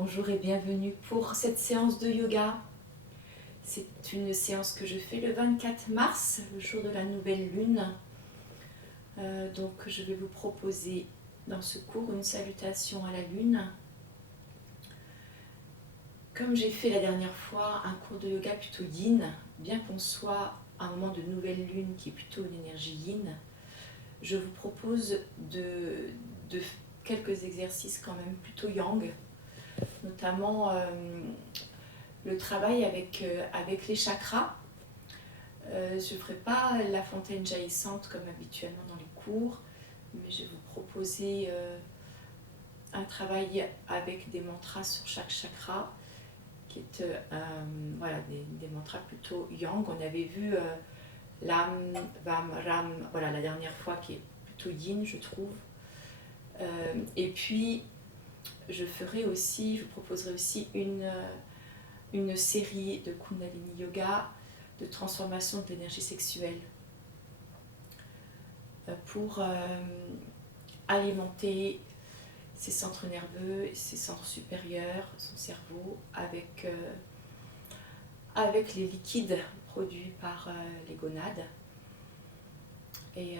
Bonjour et bienvenue pour cette séance de yoga. C'est une séance que je fais le 24 mars, le jour de la nouvelle lune. Donc je vais vous proposer dans ce cours une salutation à la lune. Comme j'ai fait la dernière fois un cours de yoga plutôt yin, bien qu'on soit à un moment de nouvelle lune qui est plutôt une énergie yin, je vous propose de quelques exercices quand même plutôt yang, notamment le travail avec les chakras. Je ne ferai pas la fontaine jaillissante comme habituellement dans les cours, mais je vais vous proposer un travail avec des mantras sur chaque chakra, qui est voilà, des mantras plutôt yang. On avait vu Lam, Vam, Ram, voilà, la dernière fois, qui est plutôt yin, je trouve. Et puis, je vous proposerai aussi une série de Kundalini Yoga, de transformation de l'énergie sexuelle pour alimenter ses centres nerveux, ses centres supérieurs, son cerveau avec les liquides produits par les gonades et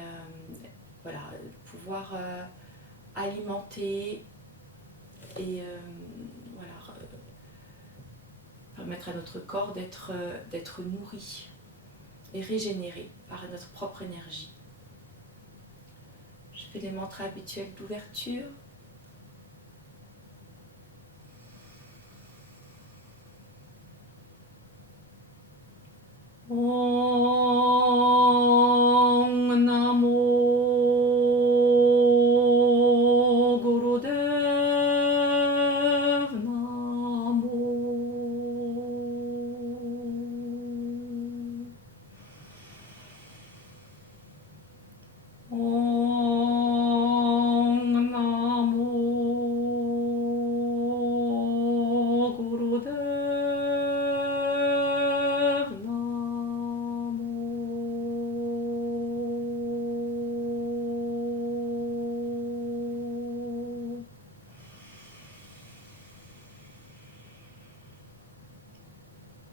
voilà, pouvoir alimenter et voilà, permettre à notre corps d'être nourri et régénéré par notre propre énergie. Je fais les mantras habituels d'ouverture. Om Namo Gurudev Namo. Om Namo Gurudev Namo.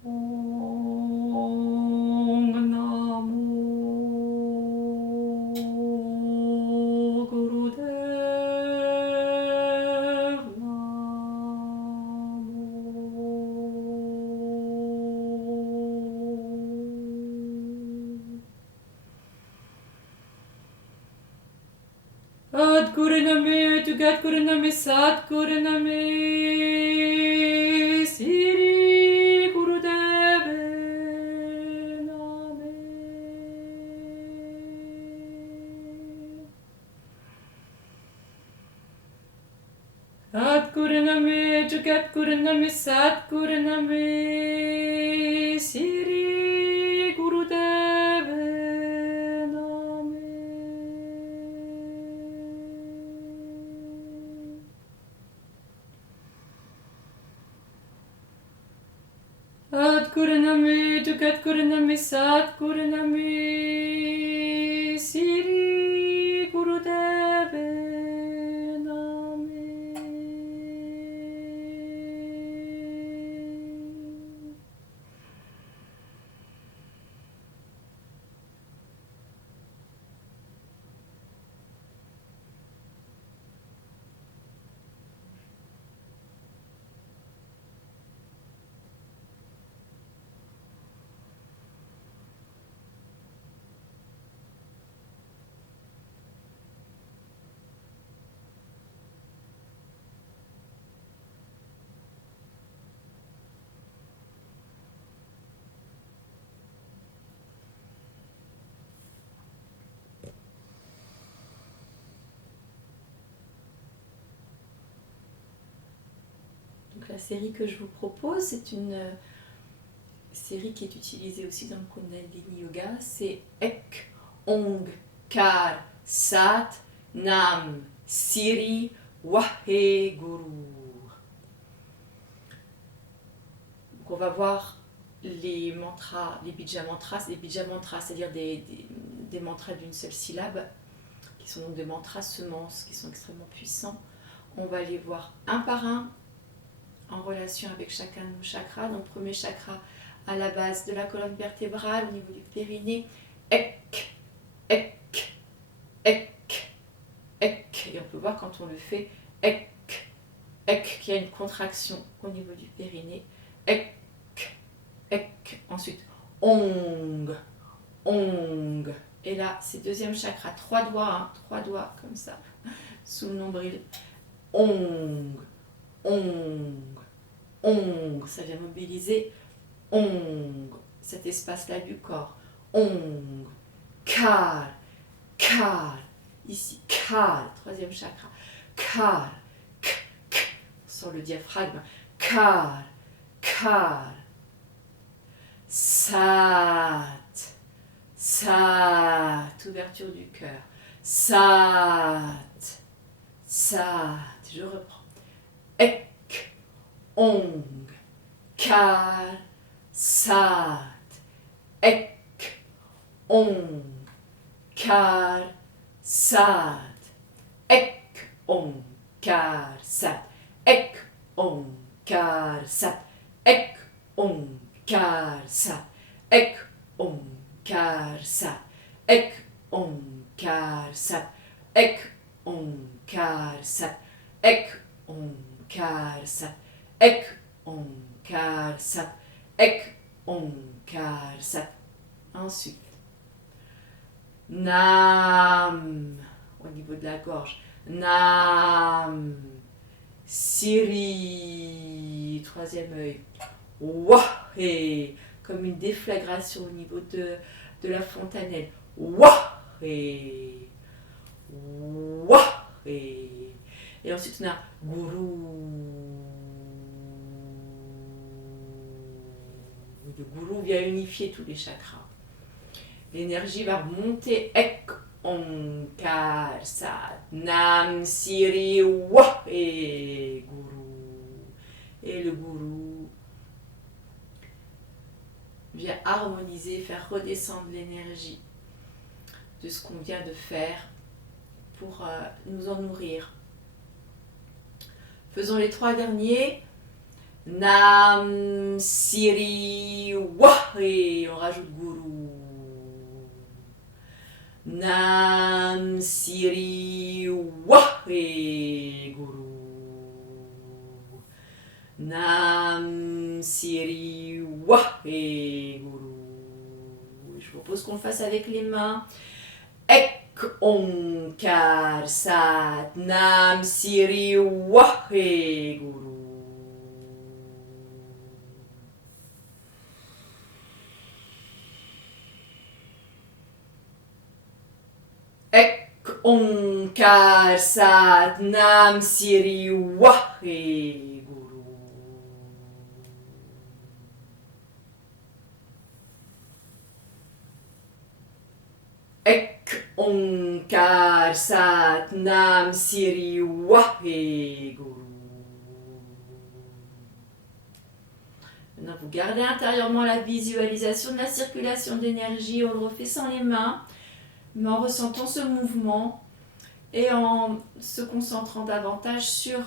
Om Namo Gurudev Namo. Adguru Name, Tugadguru Name, Sadguru Name, Siri Gurudeve Name. Adguru Name, Tugadguru Name, Sadguru Name, Siri Gurudeve Name. Adguru Name, Tugadguru Name, Sadguru Name, Siri Gurudeve Name. Donc la série que je vous propose, c'est une série qui est utilisée aussi dans le Kundalini Yoga, c'est Ek, Ong, Kar, Sat, Nam, Siri, Wahe, Guru. Donc on va voir les mantras, les bija mantras, c'est-à-dire des mantras d'une seule syllabe, qui sont donc des mantras semences, qui sont extrêmement puissants. On va les voir un par un, en relation avec chacun de nos chakras. Donc premier chakra à la base de la colonne vertébrale, au niveau du périnée. Ek, ek, ek, ek. Et on peut voir quand on le fait, ek, ek, qu'il y a une contraction au niveau du périnée. Ek, ek. Ensuite, ong, ong. Et là, c'est deuxième chakra, 3 doigts, hein, 3 doigts comme ça, sous le nombril. Ong, ong, ong. Ça vient mobiliser ong, cet espace-là du corps. Ong, kal, kal. Ici, kal, troisième chakra. Kal, k, k. Sur le diaphragme. Kal, kal. Sat, sat. Ouverture du cœur. Sat, sat. Je reprends. Ek, ong, kal, sat. Ek, ong, kal, sat. Ek, ong, kal, sat. Ek, ong, kal, sat. Ek, ong, kal, sat. Ek, ong, kal, sat. Ek, ong, kal, sat. Ek, ong, kal, sat. Ek, ong, kal, sat. Ek, ong, kal, sat. Ek, ong, kal, sat. Ensuite, Nam, au niveau de la gorge. Nam, Siri, troisième œil. Wah, et comme une déflagration au niveau de la fontanelle. Wah, et wah, et ensuite on a Guru. Le Guru vient unifier tous les chakras. L'énergie va remonter. Ek, ong, kal, sat, nam, siri, wah, et Guru. Et le Guru vient harmoniser, faire redescendre l'énergie de ce qu'on vient de faire pour nous en nourrir. Faisons les 3 derniers. Nam, Siri, Wah, et on rajoute Guru. Nam, Siri, Wah, et Guru. Nam, Siri, Wah, et Guru. Je vous propose qu'on le fasse avec les mains. Ek, ong, kal, sat, nam, siri, wah, et Guru. Ek, ong, kal, sat, nam, siri, wah, et Guru. Ek, ong, kal, sat, nam, siri, wah, et Guru. Maintenant, vous gardez intérieurement la visualisation de la circulation d'énergie. On le refait sans les mains, mais en ressentant ce mouvement et en se concentrant davantage sur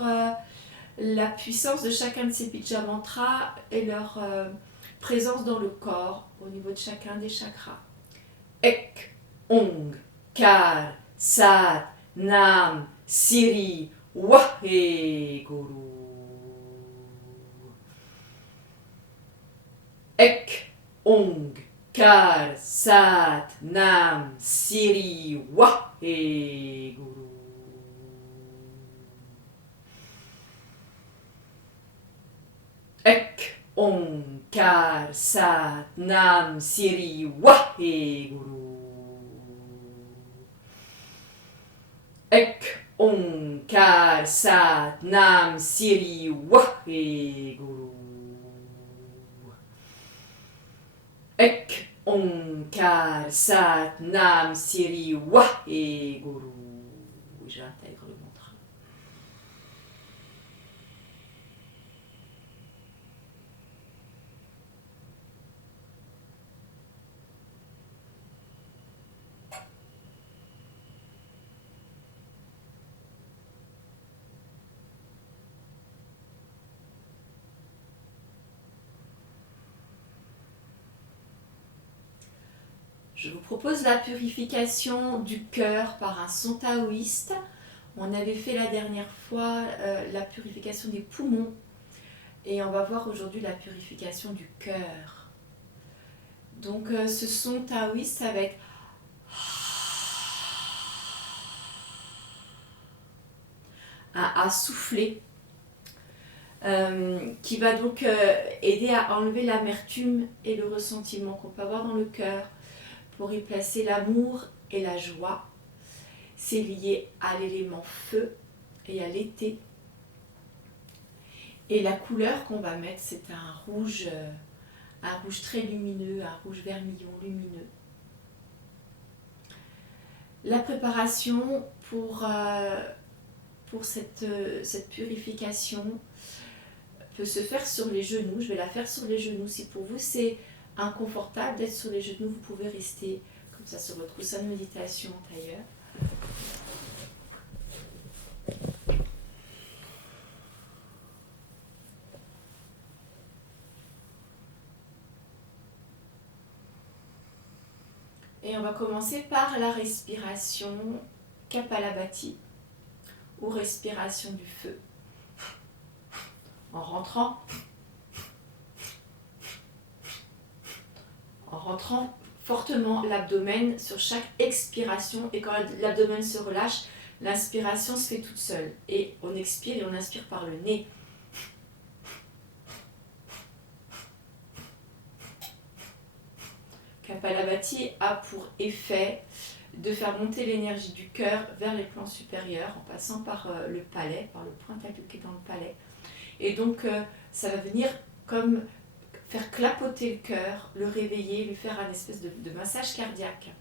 la puissance de chacun de ces bija mantras et leur présence dans le corps au niveau de chacun des chakras. Ek, ong, kal, sat, nam, siri, wah, et Guru. Ek, ong, kal, sat, nam, siri, wah, et Guru. Ek, ong, kal, sat, nam, siri, wah, et Guru. Ek, ong, kal, sat, nam, siri, wah, et Guru. Ek, ong, kal, sat, nam, siri, wah, et Guru. J'intègre le mantra. Je vous propose la purification du cœur par un son taoïste. On avait fait la dernière fois la purification des poumons et on va voir aujourd'hui la purification du cœur. Donc ce son taoïste, ça va être à souffler, qui va donc aider à enlever l'amertume et le ressentiment qu'on peut avoir dans le cœur, pour y placer l'amour et la joie. C'est lié à l'élément feu et à l'été. Et la couleur qu'on va mettre, c'est un rouge très lumineux, un rouge vermillon lumineux. La préparation pour cette purification peut se faire sur les genoux. Je vais la faire sur les genoux. Si pour vous c'est inconfortable d'être sur les genoux, vous pouvez rester comme ça sur votre coussin de méditation en tailleur. Et on va commencer par la respiration Kapalabhati ou respiration du feu. En rentrant fortement l'abdomen sur chaque expiration, et quand l'abdomen se relâche, l'inspiration se fait toute seule. Et on expire et on inspire par le nez. Kapalabhati a pour effet de faire monter l'énergie du cœur vers les plans supérieurs en passant par le palais, par le point aigu qui est dans le palais. Et donc ça va venir comme faire clapoter le cœur, le réveiller, lui faire un espèce de massage cardiaque.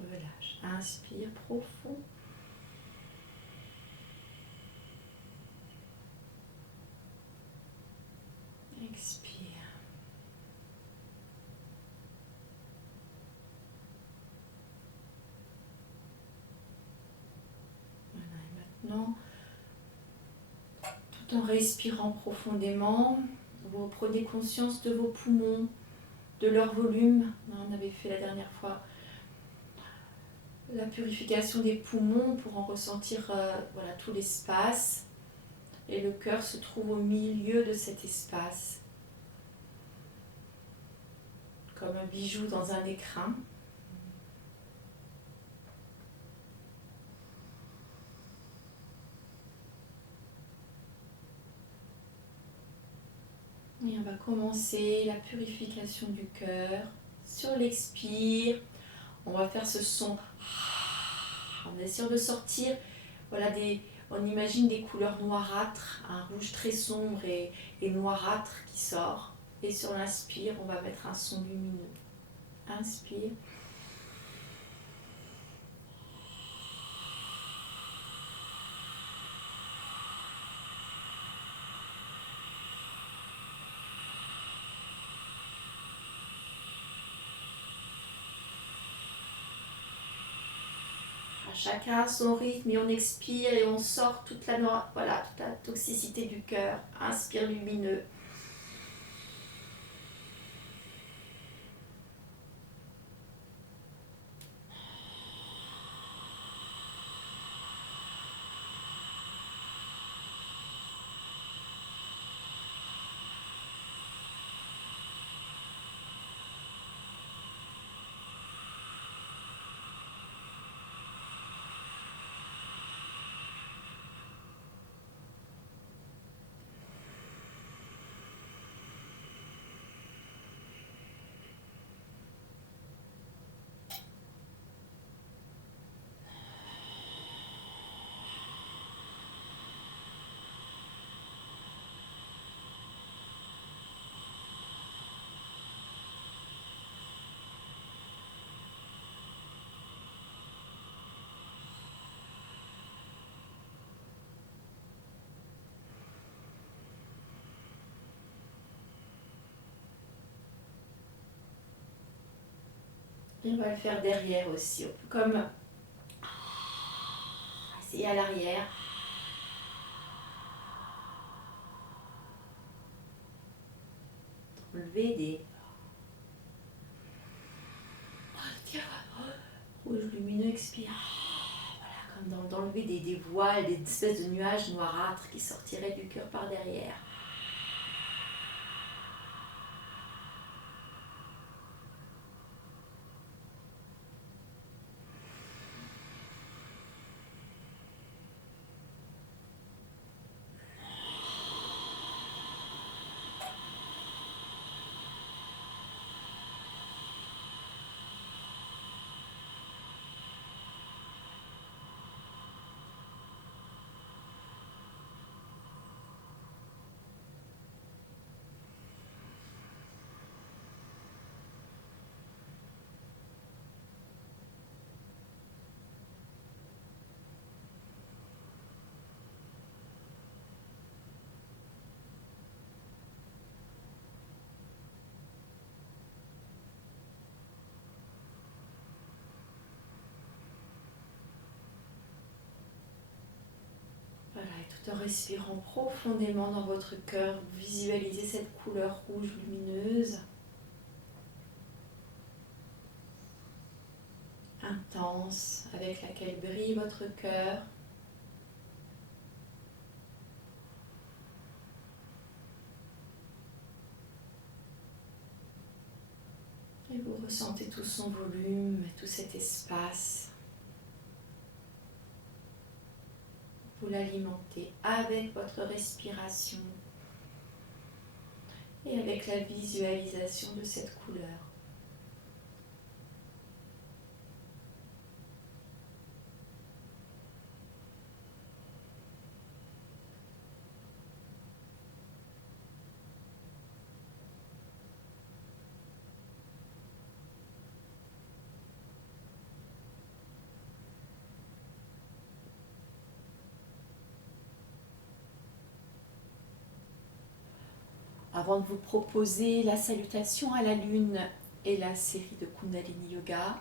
Relâche. Inspire profond. Expire. Voilà, et maintenant, tout en respirant profondément, vous prenez conscience de vos poumons, de leur volume. On avait fait la dernière fois la purification des poumons pour en ressentir voilà, tout l'espace. Et le cœur se trouve au milieu de cet espace, comme un bijou dans un écrin. Et on va commencer la purification du cœur. Sur l'expire, on va faire ce son. On est sûr de sortir. Voilà, on imagine des couleurs noirâtres, un rouge très sombre et noirâtre qui sort. Et sur l'inspire, on va mettre un son lumineux. Inspire. Chacun a son rythme et on expire et on sort toute la toxicité du cœur. Inspire lumineux. Et on va le faire derrière aussi, comme essayer à l'arrière. Enlever des rouges lumineux, expire. Voilà, comme d'enlever des voiles, des espèces de nuages noirâtres qui sortiraient du cœur par derrière. Voilà, et tout en respirant profondément dans votre cœur, vous visualisez cette couleur rouge lumineuse, intense, avec laquelle brille votre cœur. Et vous ressentez tout son volume, tout cet espace. Vous l'alimentez avec votre respiration et avec la visualisation de cette couleur. Avant de vous proposer la salutation à la lune et la série de Kundalini Yoga,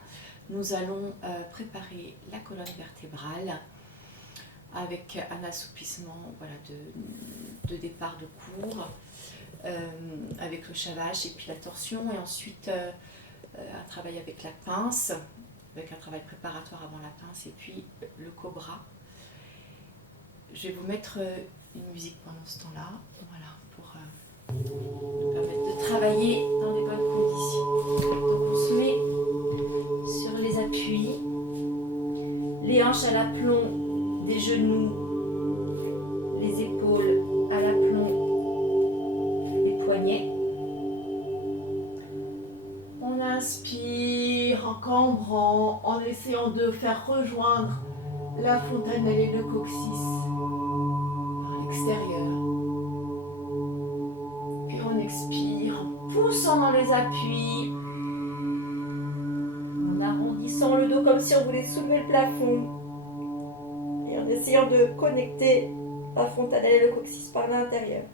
nous allons préparer la colonne vertébrale avec un assouplissement de départ de cours, avec le chavage et puis la torsion, et ensuite un travail avec la pince, avec un travail préparatoire avant la pince, et puis le cobra. Je vais vous mettre une musique pendant ce temps-là, voilà, pour nous permettre de travailler dans des bonnes conditions. Donc on se met sur les appuis, les hanches à l'aplomb des genoux, les épaules à l'aplomb des poignets. On inspire en cambrant, en essayant de faire rejoindre la fontanelle et le coccyx par l'extérieur. Et on expire en poussant dans les appuis, en arrondissant le dos comme si on voulait soulever le plafond et en essayant de connecter la fontanelle et le coccyx par l'intérieur.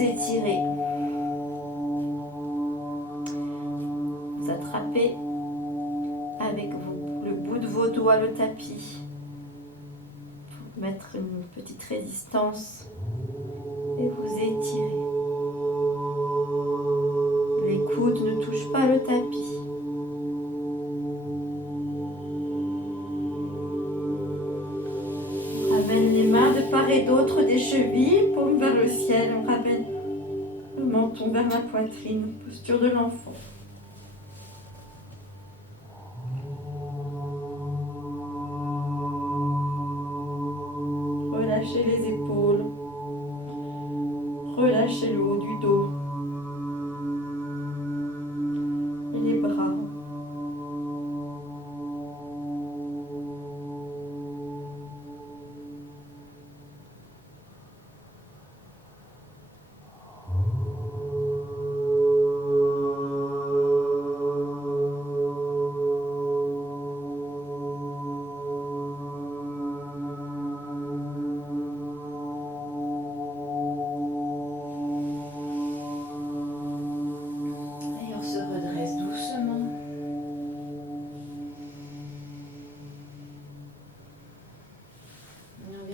étirez. Vous attrapez avec le bout de vos doigts le tapis. Pour mettre une petite résistance. Et vous étirez. Les coudes ne touchent pas le tapis. On ramène les mains de part et d'autre des chevilles, paume vers le ciel. On ramène le menton vers la poitrine, posture de l'enfant. Relâchez les épaules. Relâchez le haut du dos. Et les bras.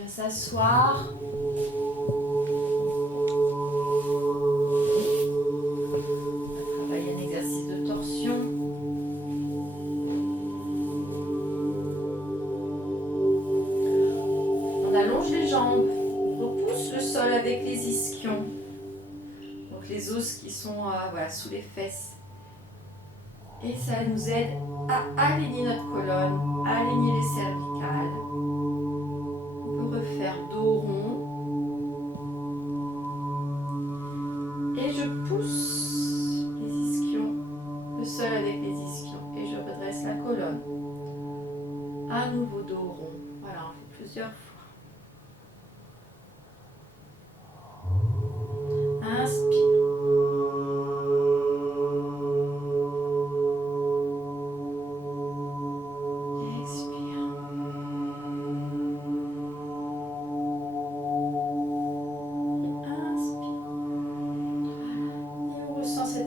S'asseoir. On va travailler un exercice de torsion. On allonge les jambes, on repousse le sol avec les ischions. Donc les os qui sont voilà, sous les fesses. Et ça nous aide à aligner notre colonne, à aligner les cervicales. Faire dos rond et je pousse les ischions, le sol avec les ischions et je redresse la colonne. À nouveau dos rond. Voilà, on fait plusieurs fois. Inspire.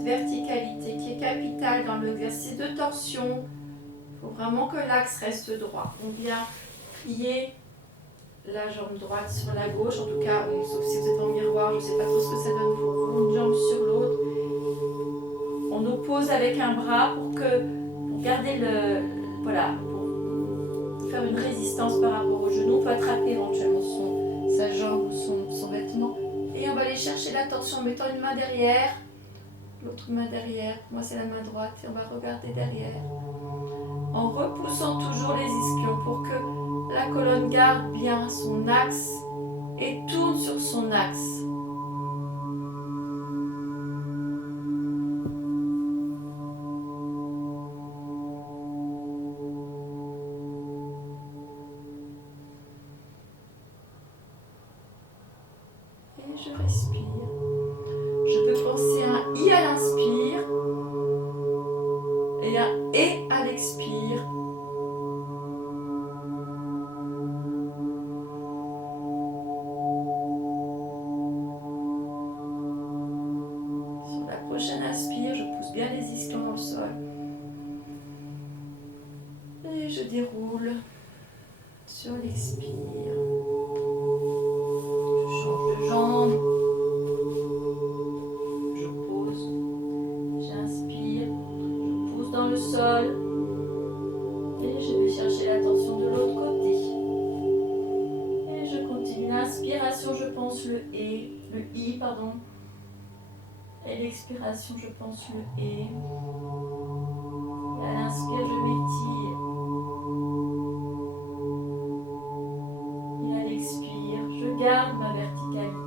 Verticalité qui est capitale dans l'exercice de torsion. Il faut vraiment que l'axe reste droit. On vient plier la jambe droite sur la gauche, en tout cas, sauf si vous êtes en miroir, je ne sais pas trop ce que ça donne pour vous, une jambe sur l'autre. On oppose avec un bras pour garder voilà, pour faire une résistance par rapport au genou. On peut attraper éventuellement sa jambe ou son vêtement. Et on va aller chercher la torsion en mettant une main derrière. L'autre main derrière, moi c'est la main droite et on va regarder derrière. En repoussant toujours les ischions pour que la colonne garde bien son axe et tourne sur son axe. Et je respire. Je peux penser à un I à l'inspire et un E à l'expire. Sur la prochaine inspire, je pousse bien les ischions dans le sol. Et je déroule sur l'expire. Je change de jambe. Dans le sol et je vais chercher l'attention de l'autre côté et je continue l'inspiration, je pense le I pardon, et l'expiration je pense le et à l'inspire je m'étire et à l'expire je garde ma verticalité.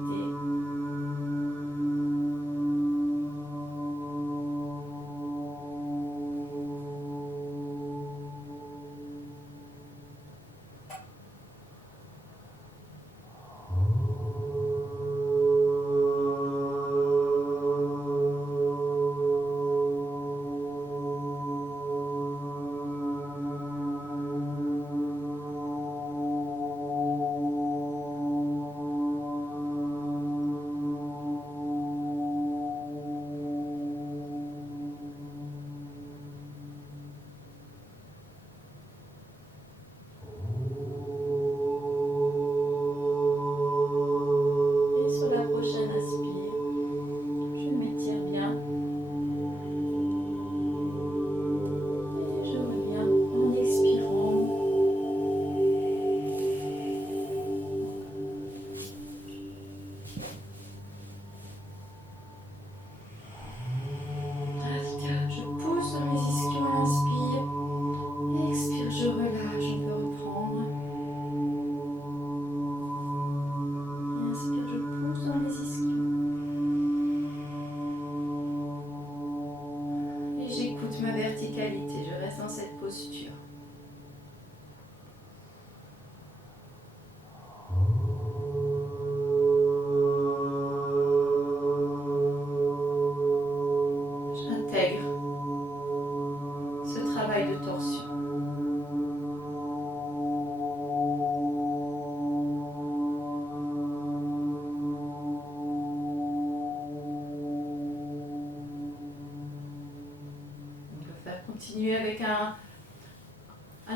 continuer avec un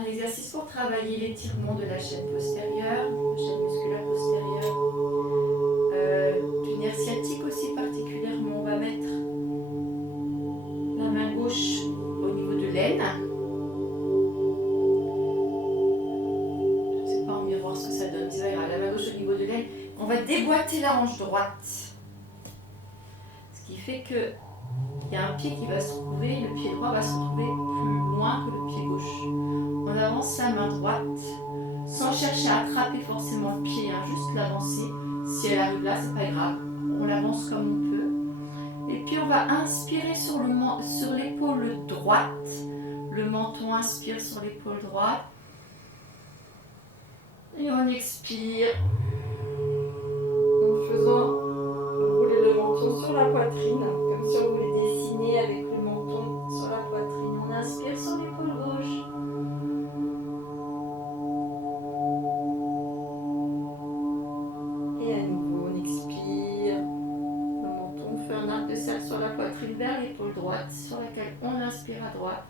exercice pour travailler l'étirement de la chaîne postérieure, la chaîne musculaire postérieure, du nerf sciatique aussi particulièrement. On va mettre la main gauche au niveau de l'aine. Je ne sais pas, on va voir ce que ça donne. Ça ira. La main gauche au niveau de l'aine. On va déboîter la hanche droite. Ce qui fait que il y a un pied qui va se retrouver, le pied droit va se retrouver plus loin que le pied gauche. On avance la main droite sans chercher à attraper forcément le pied, hein, juste l'avancer. Si elle arrive là, c'est pas grave. On l'avance comme on peut. Et puis on va inspirer sur l'épaule droite. Le menton inspire sur l'épaule droite. Et on expire en faisant rouler le menton sur la poitrine, comme si on voulait dessiner avec le menton sur la poitrine. On inspire sur l'épaule gauche. Et à nouveau, on expire. Le menton fait un arc de cercle sur la poitrine vers l'épaule droite, sur laquelle on inspire à droite.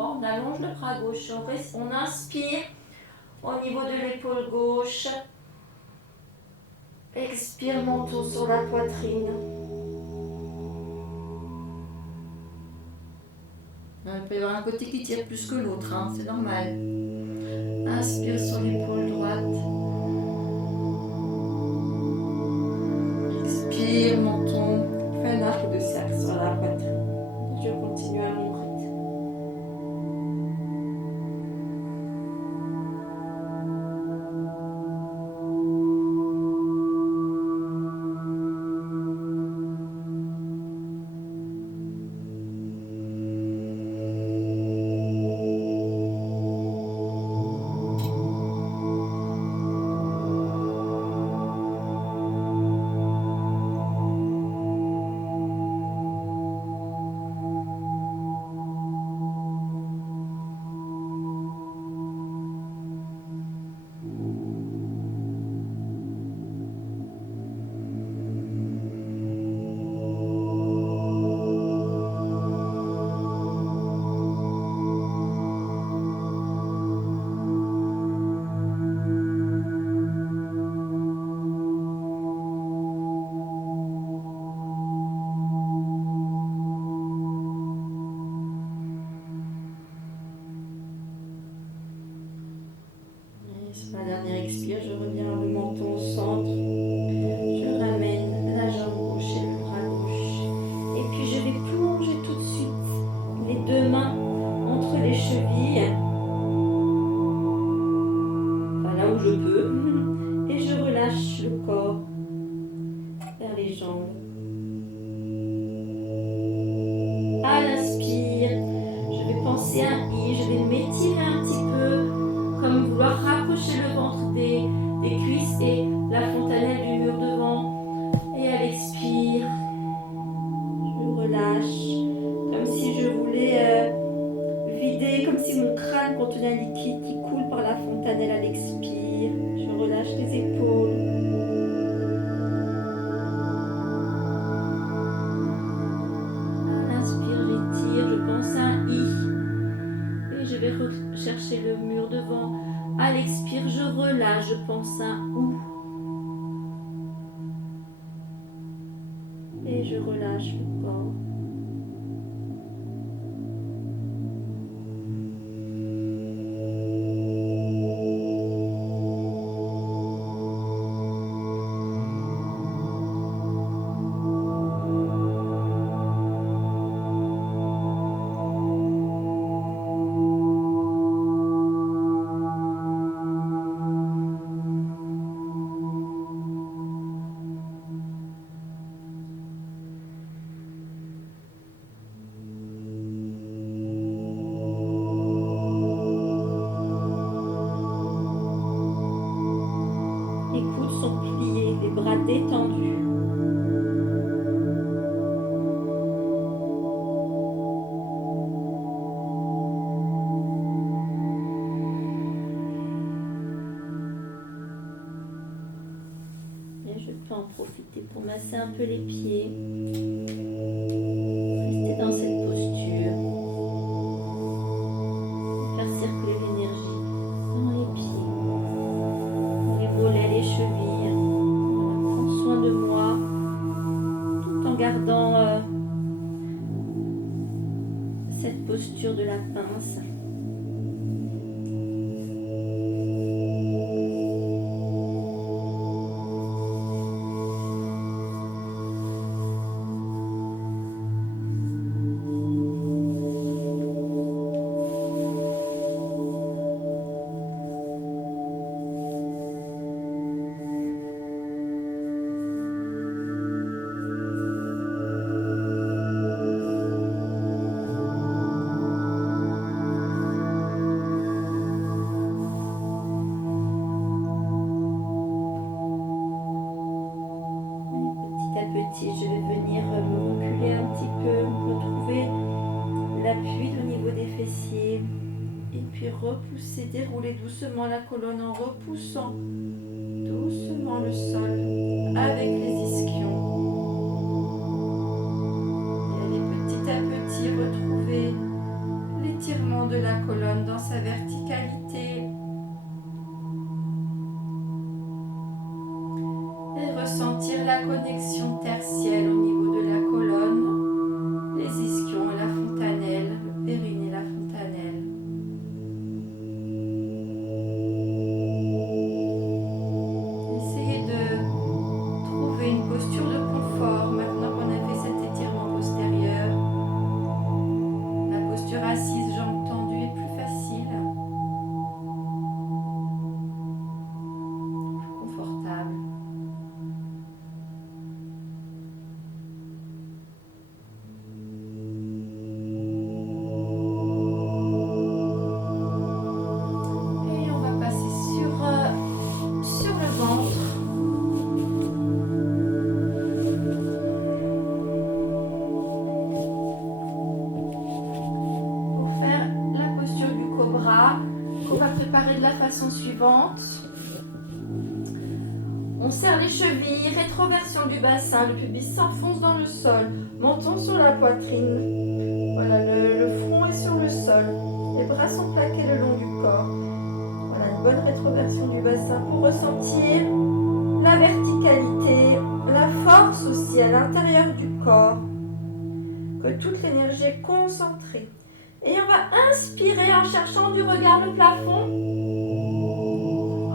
On allonge le bras gauche, on inspire au niveau de l'épaule gauche, expire menton sur la poitrine. Il peut y avoir un côté qui tire plus que l'autre, hein, c'est normal. Inspire sur l'épaule droite. Expire menton, fais un arc de cercle sur la poitrine. Je continue à mon rythme. La dernière expire, je reviens le menton au centre. Je ramène la jambe gauche et le bras gauche. Et puis je vais plonger tout de suite les deux mains entre les chevilles. Enfin, là où je peux. Et je relâche le corps vers les jambes. À l'inspire, je vais penser à un i, je vais m'étirer un petit peu. Comme vouloir rapprocher le ventre des cuisses et la fontanelle du mur devant. Et à l'expire, je relâche. Comme si je voulais vider, comme si mon crâne contenait un liquide qui coule par la fontanelle à l'expire. Je relâche les épaules. À l'inspire, j'étire, je pense à un i. Et je vais rechercher le mur devant À l'expire, je relâche, je pense un ou. Et je relâche le corps. Les coudes sont pliés, les bras détendus. Et je peux en profiter pour masser un peu les pieds. Rester dans cette posture. Faire circuler l'énergie dans les pieds, dans les mollets, les chevilles. Voilà, prendre soin de moi tout en gardant cette posture de la pince. Je vais venir me reculer un petit peu, retrouver l'appui au niveau des fessiers et puis repousser, dérouler doucement la colonne en repoussant doucement le sol avec les ischions. Et allez petit à petit retrouver l'étirement de la colonne dans sa verticalité. Ressentir la connexion tertielle au niveau de la colonne, les ischions et la fontanelle, le périnée et la fontanelle. Essayez de trouver une posture de confort maintenant qu'on a fait cet étirement postérieur. La posture assise, jambes tendues est plus facile, plus confortable. Suivante. On serre les chevilles, rétroversion du bassin, le pubis s'enfonce dans le sol, menton sur la poitrine. Voilà, le front est sur le sol, les bras sont plaqués le long du corps. Voilà, une bonne rétroversion du bassin pour ressentir la verticalité, la force aussi à l'intérieur du corps, que toute l'énergie est concentrée. Et on va inspirer en cherchant du regard le plafond.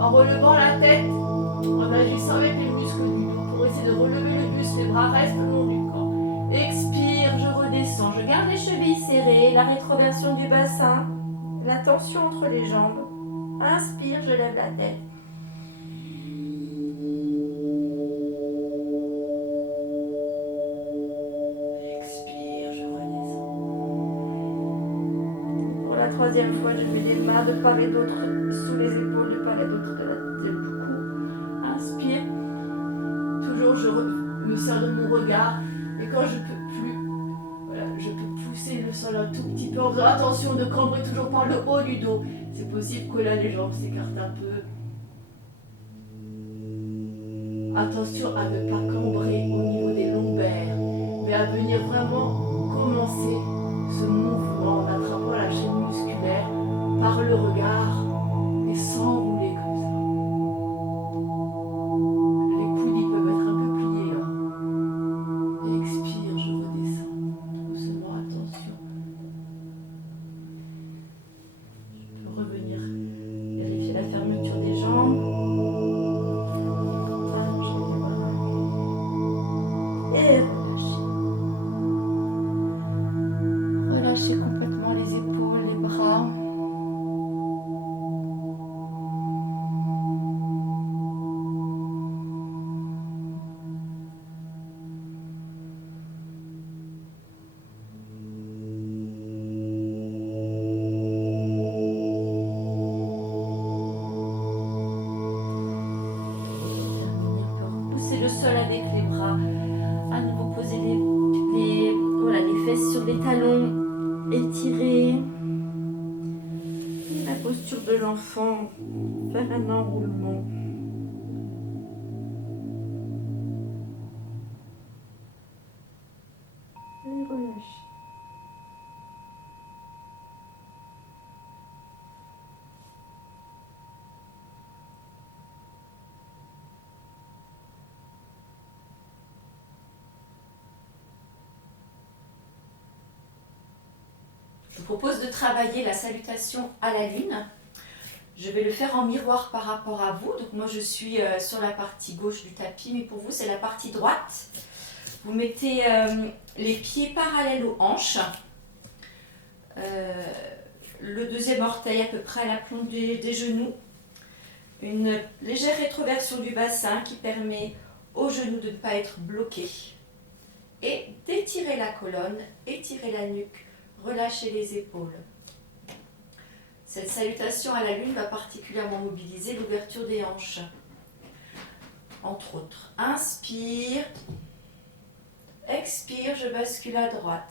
En relevant la tête, en agissant avec les muscles du dos pour essayer de relever le buste, les bras restent le long du corps. Expire, je redescends, je garde les chevilles serrées, la rétroversion du bassin, la tension entre les jambes. Inspire, je lève la tête. Expire, je redescends. Pour la troisième fois, je mets les mains de part et d'autre sous les épaules, de part et d'autre de la tête du cou. Inspire. Toujours, je me sers de mon regard. Et quand je peux plus, voilà, je peux pousser le sol un tout petit peu en faisant attention de cambrer toujours par le haut du dos. C'est possible que là, les jambes s'écartent un peu. Attention à ne pas cambrer au niveau des lombaires, mais à venir vraiment commencer ce mouvement en attrapant la chaîne musculaire par le regard et sans posture de l'enfant, faire un enroulement. Et relâchez. Je vous propose de travailler la salutation à la lune. Je vais le faire en miroir par rapport à vous. Donc moi je suis sur la partie gauche du tapis, mais pour vous c'est la partie droite. Vous mettez les pieds parallèles aux hanches. Le deuxième orteil à peu près à l'aplomb des genoux. Une légère rétroversion du bassin qui permet aux genoux de ne pas être bloqués. Et d'étirer la colonne, étirer la nuque, relâcher les épaules. Cette salutation à la lune va particulièrement mobiliser l'ouverture des hanches. Entre autres, inspire, expire, je bascule à droite.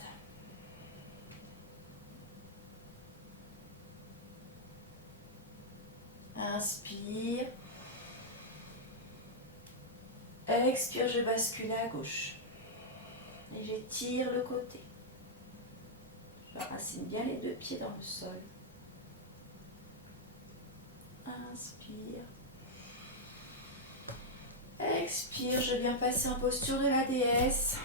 Inspire, expire, je bascule à gauche. Et j'étire le côté. J'enracine bien les deux pieds dans le sol. Inspire. Expire, je viens passer en posture de la déesse.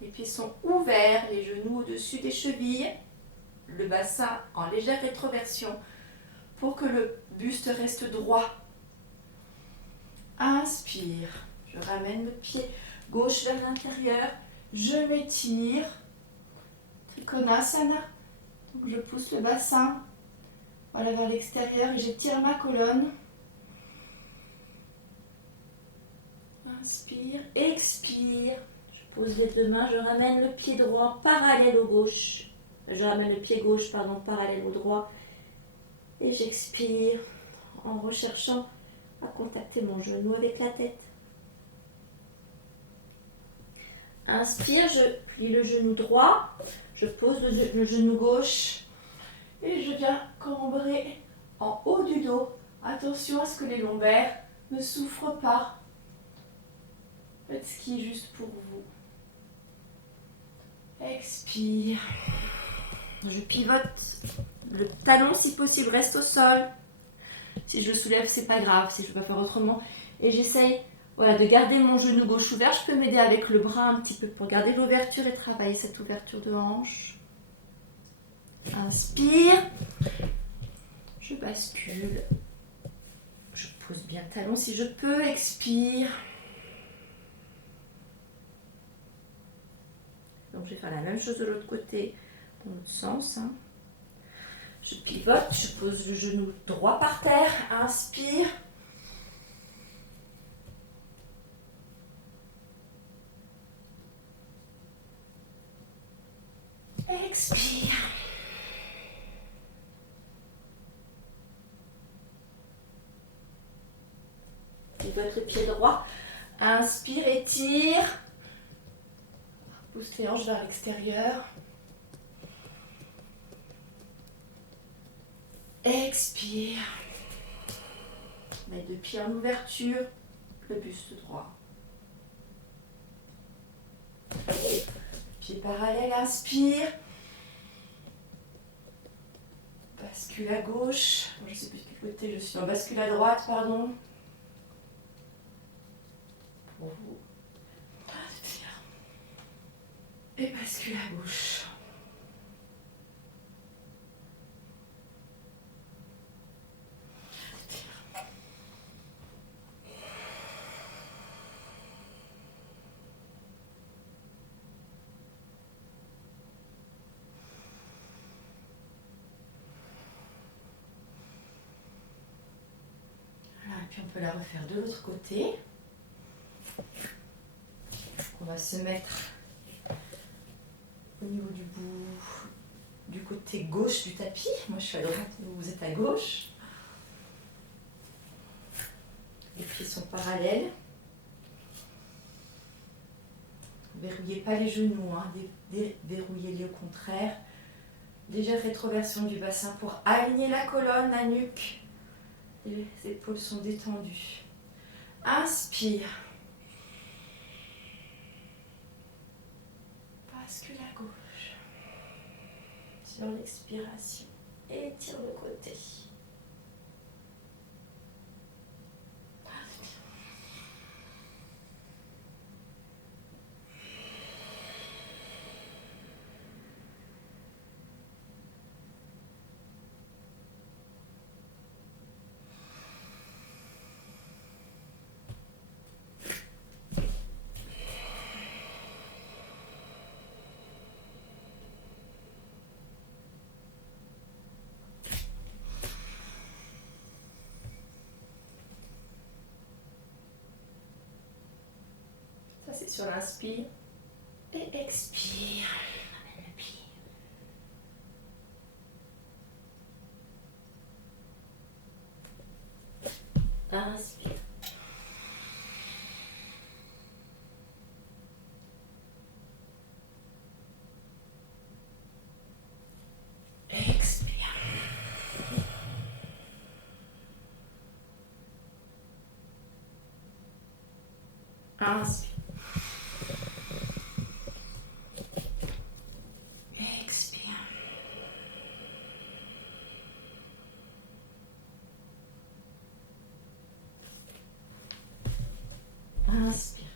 Les pieds sont ouverts, les genoux au-dessus des chevilles. Le bassin en légère rétroversion pour que le buste reste droit. Inspire. Je ramène le pied gauche vers l'intérieur. Je m'étire. Trikonasana. Donc je pousse le bassin vers l'extérieur et j'étire ma colonne. Inspire, expire. Je pose les deux mains, je ramène le pied droit parallèle au gauche. Je ramène le pied gauche, parallèle au droit. Et j'expire en recherchant à contacter mon genou avec la tête. Inspire, je plie le genou droit. Je pose le genou gauche. Et je viens cambrer en haut du dos. Attention à ce que les lombaires ne souffrent pas. Faites ce qui est juste pour vous. Expire. Je pivote. Le talon, si possible, reste au sol. Si je le soulève, c'est pas grave. Si je ne peux pas faire autrement. Et j'essaye de garder mon genou gauche ouvert. Je peux m'aider avec le bras un petit peu pour garder l'ouverture et travailler cette ouverture de hanche. Inspire. Je bascule. Je pose bien le talon si je peux. Expire. Donc je vais faire la même chose de l'autre côté, dans l'autre sens. Je pivote, je pose le genou droit par terre. Inspire. Expire. Pivote le pied droit. Inspire, étire. Pousse les hanches vers l'extérieur. Expire. Mets deux pieds en ouverture. Le buste droit. Pied parallèle, inspire. Bascule à gauche. Je ne sais plus de quel côté je suis. Non, bascule à droite, pardon. Pour vous. Et bascule à gauche. Voilà, et puis on peut la refaire de l'autre côté. On va se mettre au niveau du bout, du côté gauche du tapis. Moi je suis à droite, vous êtes à gauche. Les pieds sont parallèles. Verrouillez pas les genoux, verrouillez-les au contraire. Légère rétroversion du bassin pour aligner la colonne, la nuque. Les épaules sont détendues. Inspire. Bascule à gauche. Sur l'expiration. Étire le côté. Ça, c'est sur l'inspire. Et expire. Ramène le pied. Inspire. Expire. Inspire. Expire. Inspire.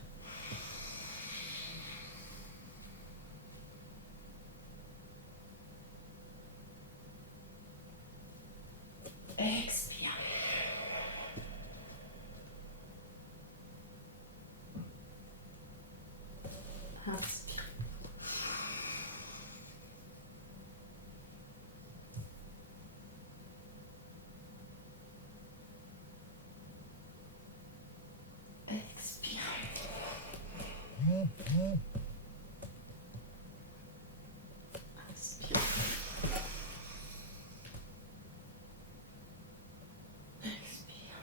Expire. Inspire. Expire. Inspire. Expire.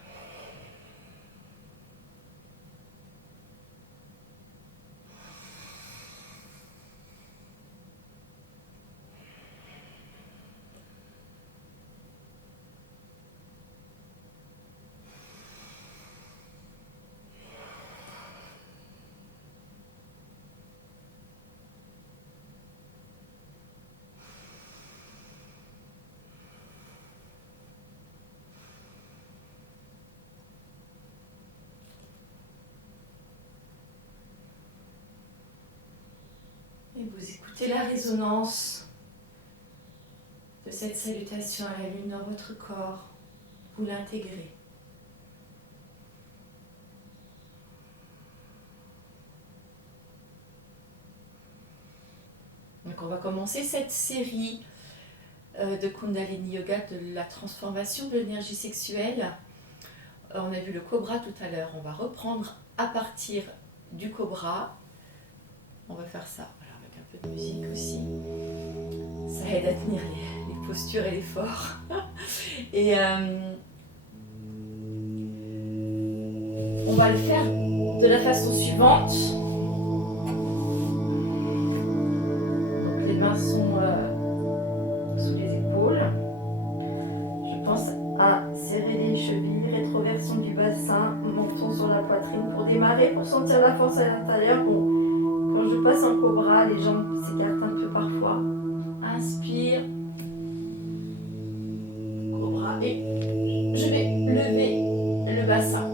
Et vous écoutez la résonance de cette salutation à la lune dans votre corps. Vous l'intégrez. Donc on va commencer cette série de Kundalini Yoga, de la transformation de l'énergie sexuelle. On a vu le cobra tout à l'heure. On va reprendre à partir du cobra. On va faire ça voilà, avec un peu de musique aussi. Ça aide à tenir les postures et l'effort. Et on va le faire de la façon suivante. Donc les mains sont sous les épaules. Je pense à serrer les chevilles, rétroversion du bassin, menton sur la poitrine pour démarrer, pour sentir la force à l'intérieur. Bon, quand je passe en cobra, les jambes s'écartent un peu parfois. Inspire. Cobra. Et je vais lever le bassin.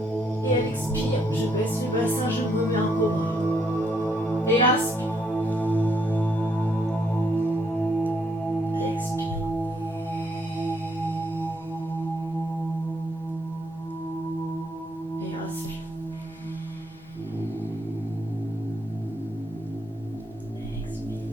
Et à l'expire, je baisse le bassin, je me mets en cobra. Et inspire. Expire. Et inspire. Expire.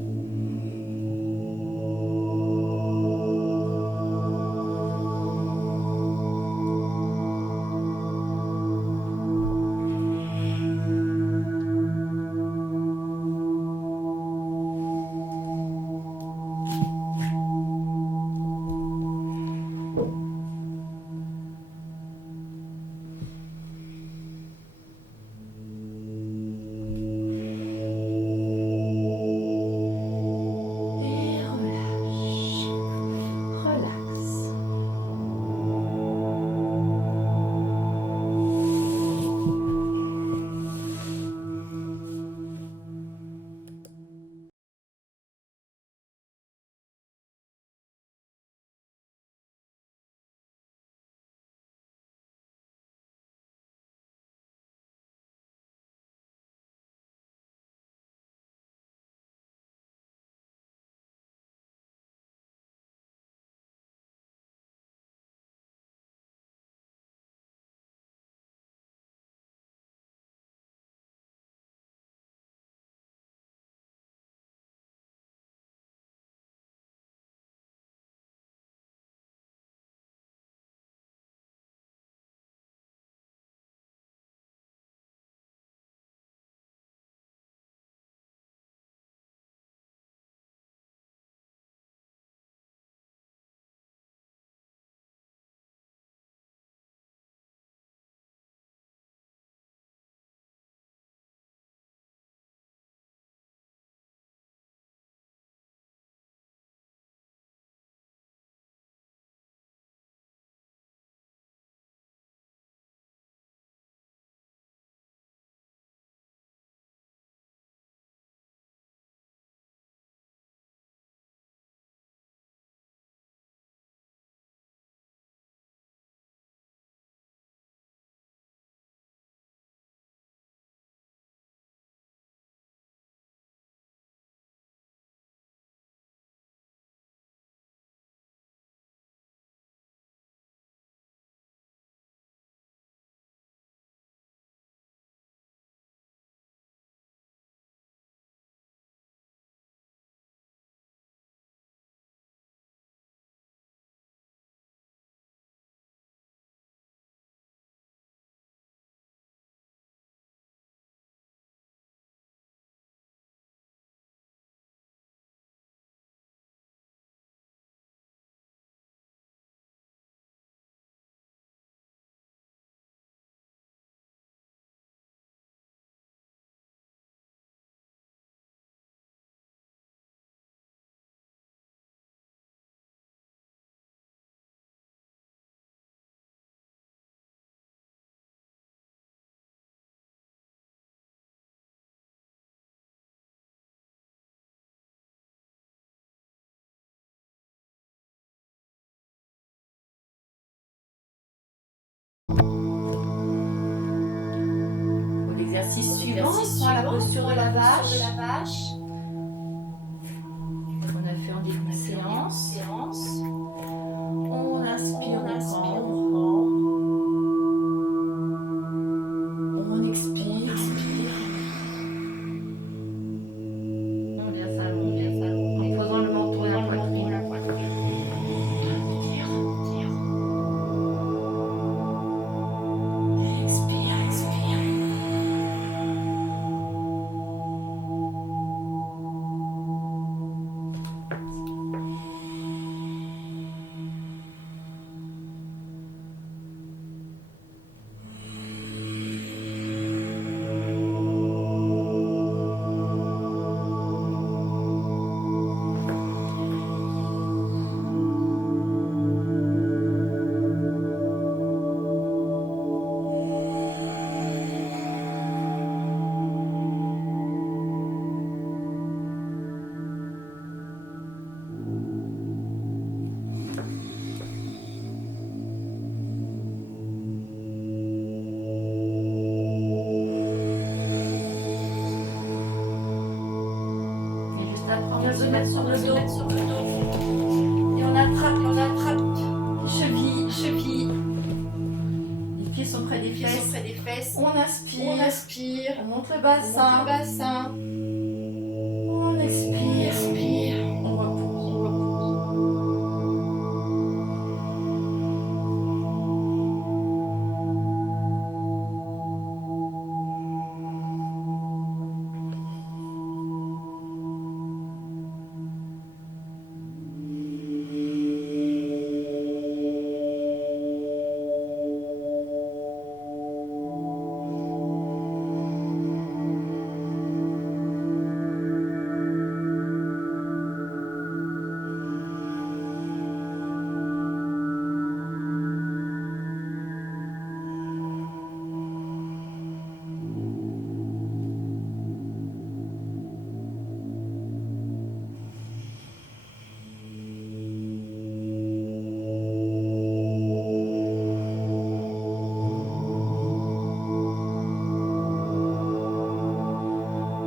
suivant, la posture de la vache. On a fait en début de séance. On inspire, on prend. On expire. On vient s'allonger. En posant le menton et la poitrine. Expire. On vient se mettre sur le dos. Et on attrape les chevilles. Les pieds sont près des fesses. On inspire. On monte le bassin. On expire. On repose.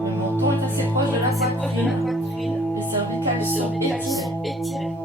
Le menton est assez proche de la poitrine. Les cervicales sont étirées.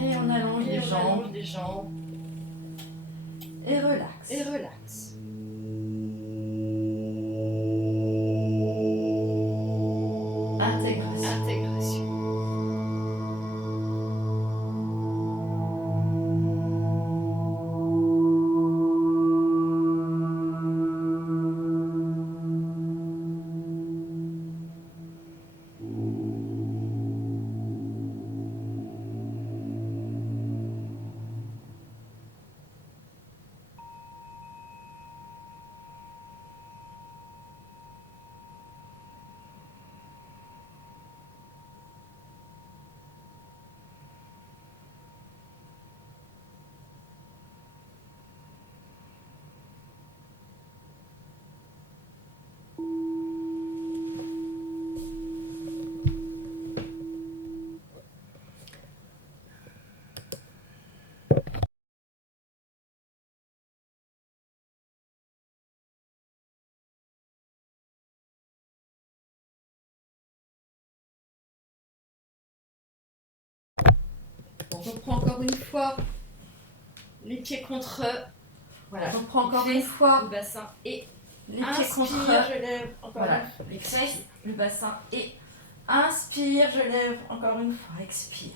Et on allonge les jambes. Et relax. Intégration. On reprend encore une fois les pieds contre eux. Voilà, on reprend encore une fois le bassin et les pieds contre eux. Je lève encore une fois. Les fesses, le bassin et inspire, je lève encore une fois, expire.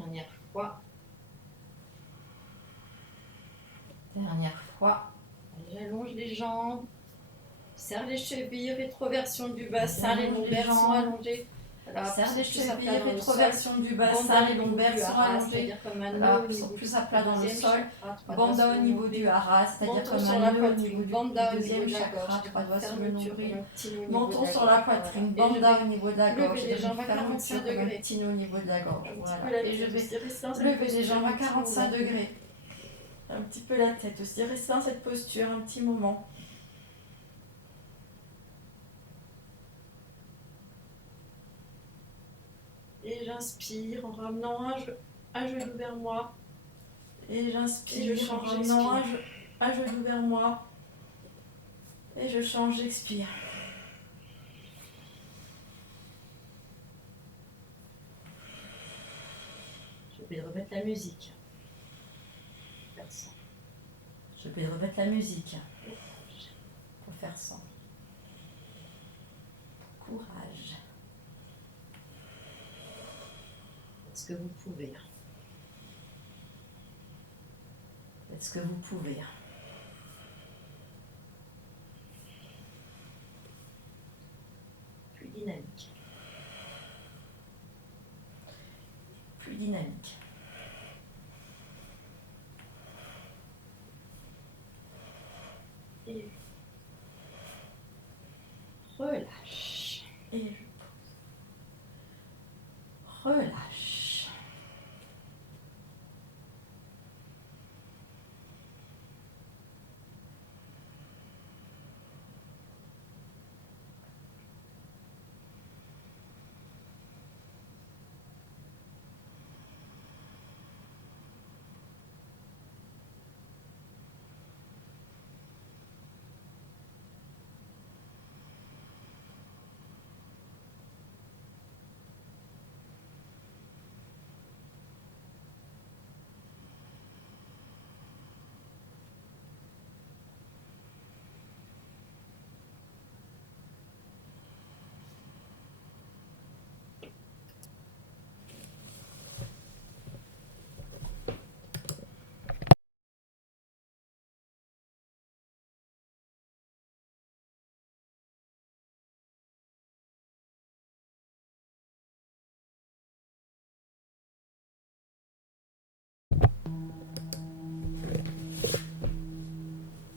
Dernière fois. Dernière fois. J'allonge les jambes. Serre les chevilles, rétroversion du bassin, les lombaires sont allongés. Serre les chevilles, rétroversion du bassin, les lombaires sont allongés. Plus à plat dans le sol. Bandha au niveau du hara, c'est-à-dire comme un nœud au niveau du deuxième chakra, 3 doigts sur le nombril. Menton sur la poitrine, bandha au niveau de la gorge. Lever les jambes à 45 degrés. Petit nœud au niveau de la gorge. Voilà. Et je vais lever lever les jambes à 45 degrés. Un petit peu la tête aussi. Restez dans cette posture un petit moment. Et j'inspire en ramenant un genou vers moi. Et j'inspire Et je change, en ramenant un genou vers moi. Et je change, j'expire. Je vais remettre la musique. Faire ça. Je vais remettre la musique. Pour faire ça. Courage. Est-ce que vous pouvez? Est-ce que vous pouvez? Plus dynamique. Plus dynamique. Et relâche. Et je pose. Relâche.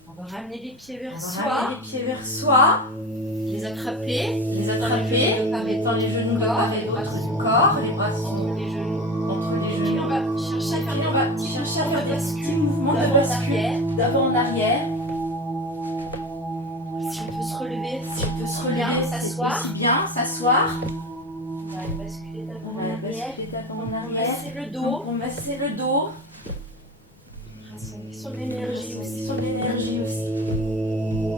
On va ramener les pieds vers On va soi. ramener les pieds vers soi. Les attraper. Les attraper. Dans les genoux de part et d'autre du corps. Les bras sont Entre les genoux. entre les Et puis genoux. on va chercher à faire des chercher à faire des petits bascules. mouvements de D'avant en bascule. arrière. D'avant en arrière. Si on peut se relever. Si on peut se Bien, relever, s'asseoir. c'est aussi bien, s'asseoir. On va aller basculer d'avant On en va arrière. basculer d'avant en On va arrière. masser le dos. On va masser le dos. Sur l'énergie aussi. Sur l'énergie aussi.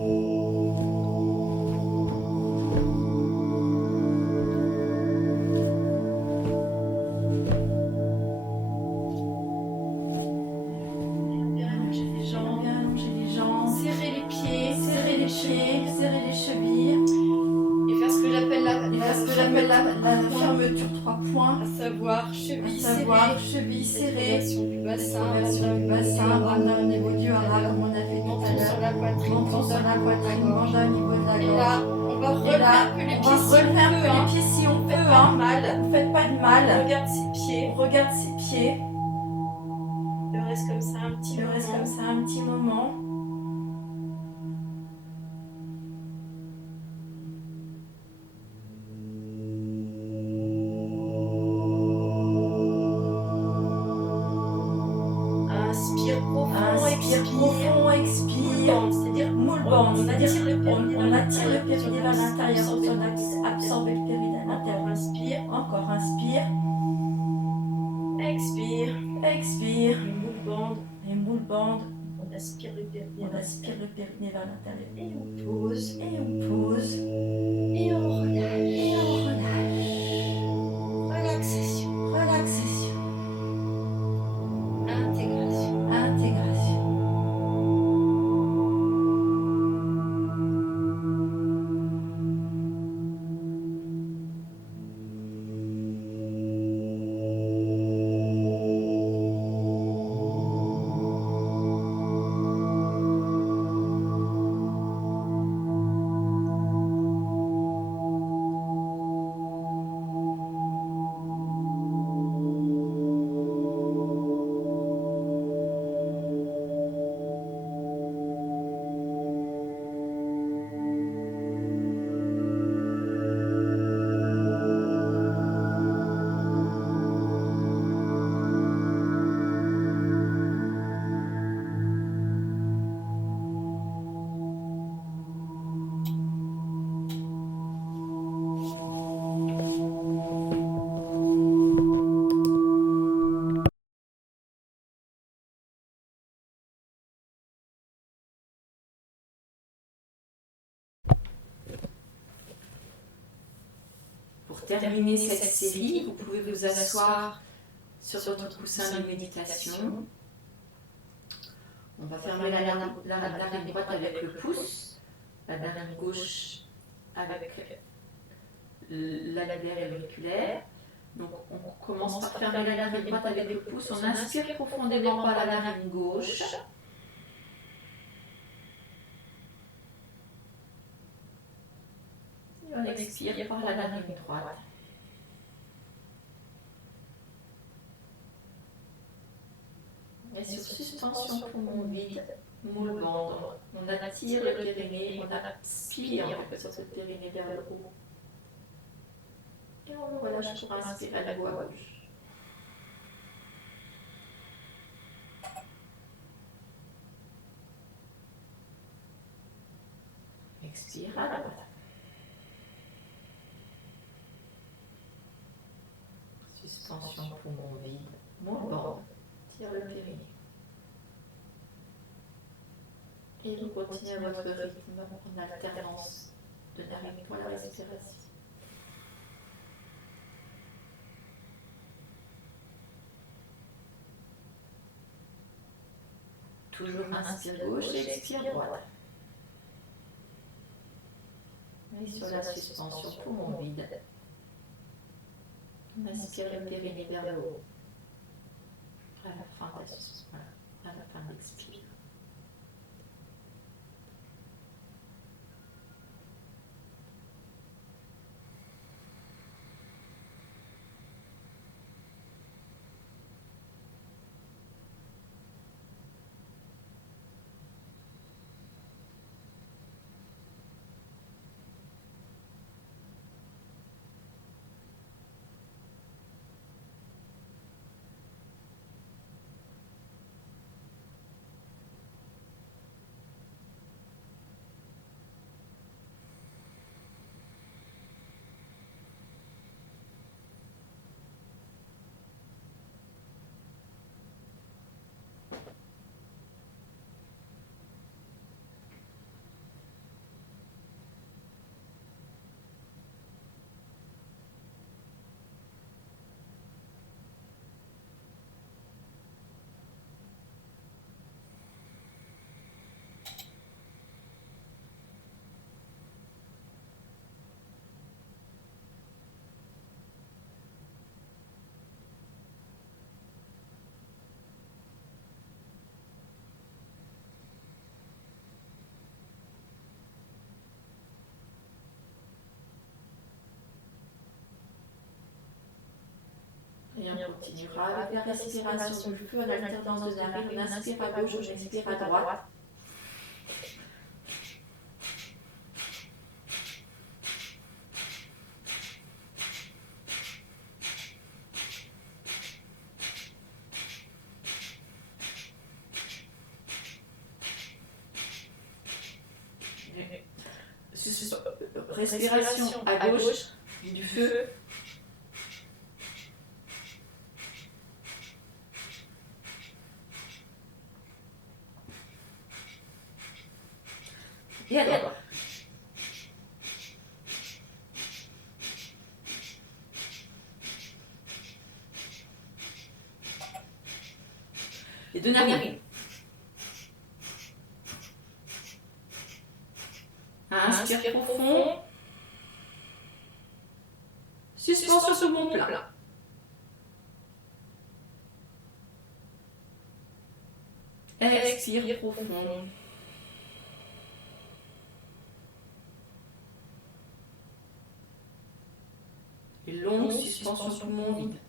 Bien allonger les jambes. Bien allonger les jambes. Serrer les pieds. Serrer les pieds. Serrer les chevilles. Et faire ce que j'appelle Et faire ce que j'appelle la fermeture 3 points. à savoir À cheville savoir serrée. chevilles serrées. Rétroversion du bassin. Rétroversion du bassin. Bandha au niveau du hara comme on a fait tout Menton à sur l'heure. la poitrine. Menton sur la poitrine. Bandha au niveau de la Et gorge. là, on va Et relever là, un peu les on pieds va si relever un on peu peut. les pieds si on peut. Faites pas de mal. Ne faites pas de mal. Regarde ses pieds. Regarde ses pieds. Je reste comme ça un petit Je moment. reste comme ça un petit moment. Inspire profond, Inspire profond, expire. C'est-à-dire Moule bande, c'est-à-dire on on attire le périnée vers l'intérieur, on absorbe le périnée à l'intérieur. Inspire, Encore inspire, expire. expire. Une moule bande. Et moule bande, On aspire le périnée. on aspire le périnée vers l'intérieur. Et on pose. Et on pose. Et on relâche. Et on relâche. Relaxation. Relaxation. Intégration. Intégration. terminer cette série, vous pouvez vous asseoir sur votre coussin de méditation. On va fermer la narine droite avec le pouce, la narine gauche avec la labelle auriculaire. Donc on commence par fermer la narine droite avec le pouce, on inspire profondément par la narine gauche. Et on expire par la narine droite. Et sur suspension poumon vide, moule bande, on attire le périnée, on aspire en fait sur ce périnée vers le haut. Et on relâche pour inspirer à nouveau à gauche. Expire à droite. Suspension poumon vide, moule bande, tire le périnée. Et vous continuez à votre rythme en alternance de narine pour la respiration. Toujours inspire gauche et expire droite. Et sur la suspension poumon vide, on aspire le périnée vers le haut. À la fin de la suspension, à la fin de l'expire. Et on continuera avec la respiration du feu en alternance de narine. On inspire à gauche, on expire à droite. Respiration à gauche du feu. Et à droite. Les deux narines. Inspire profond. Suspension sur mon plein. Expire profond. Et longue suspension sur poumon vide.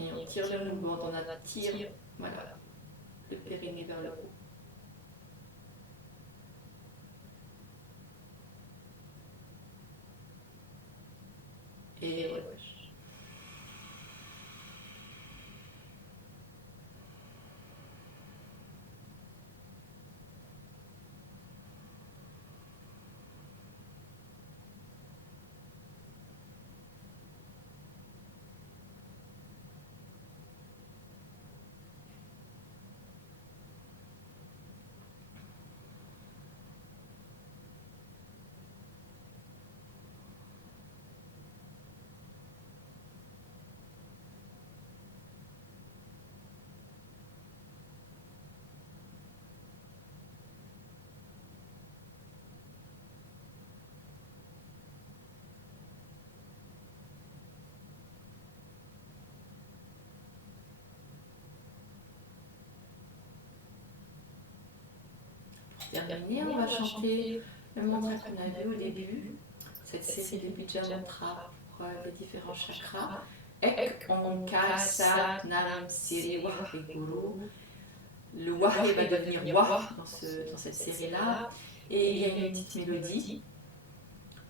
Et on tire le mouvement, on attire, voilà, le périnée vers le haut. Et relâche. terminé. On va chanter le mantra qu'on a vu au début. Cette série de Bija Mantra pour les différents chakras. Ek Onkar Sat Nam Siri Waheguru. Le Wah va devenir Wah dans cette série-là. Et il y a une petite mélodie.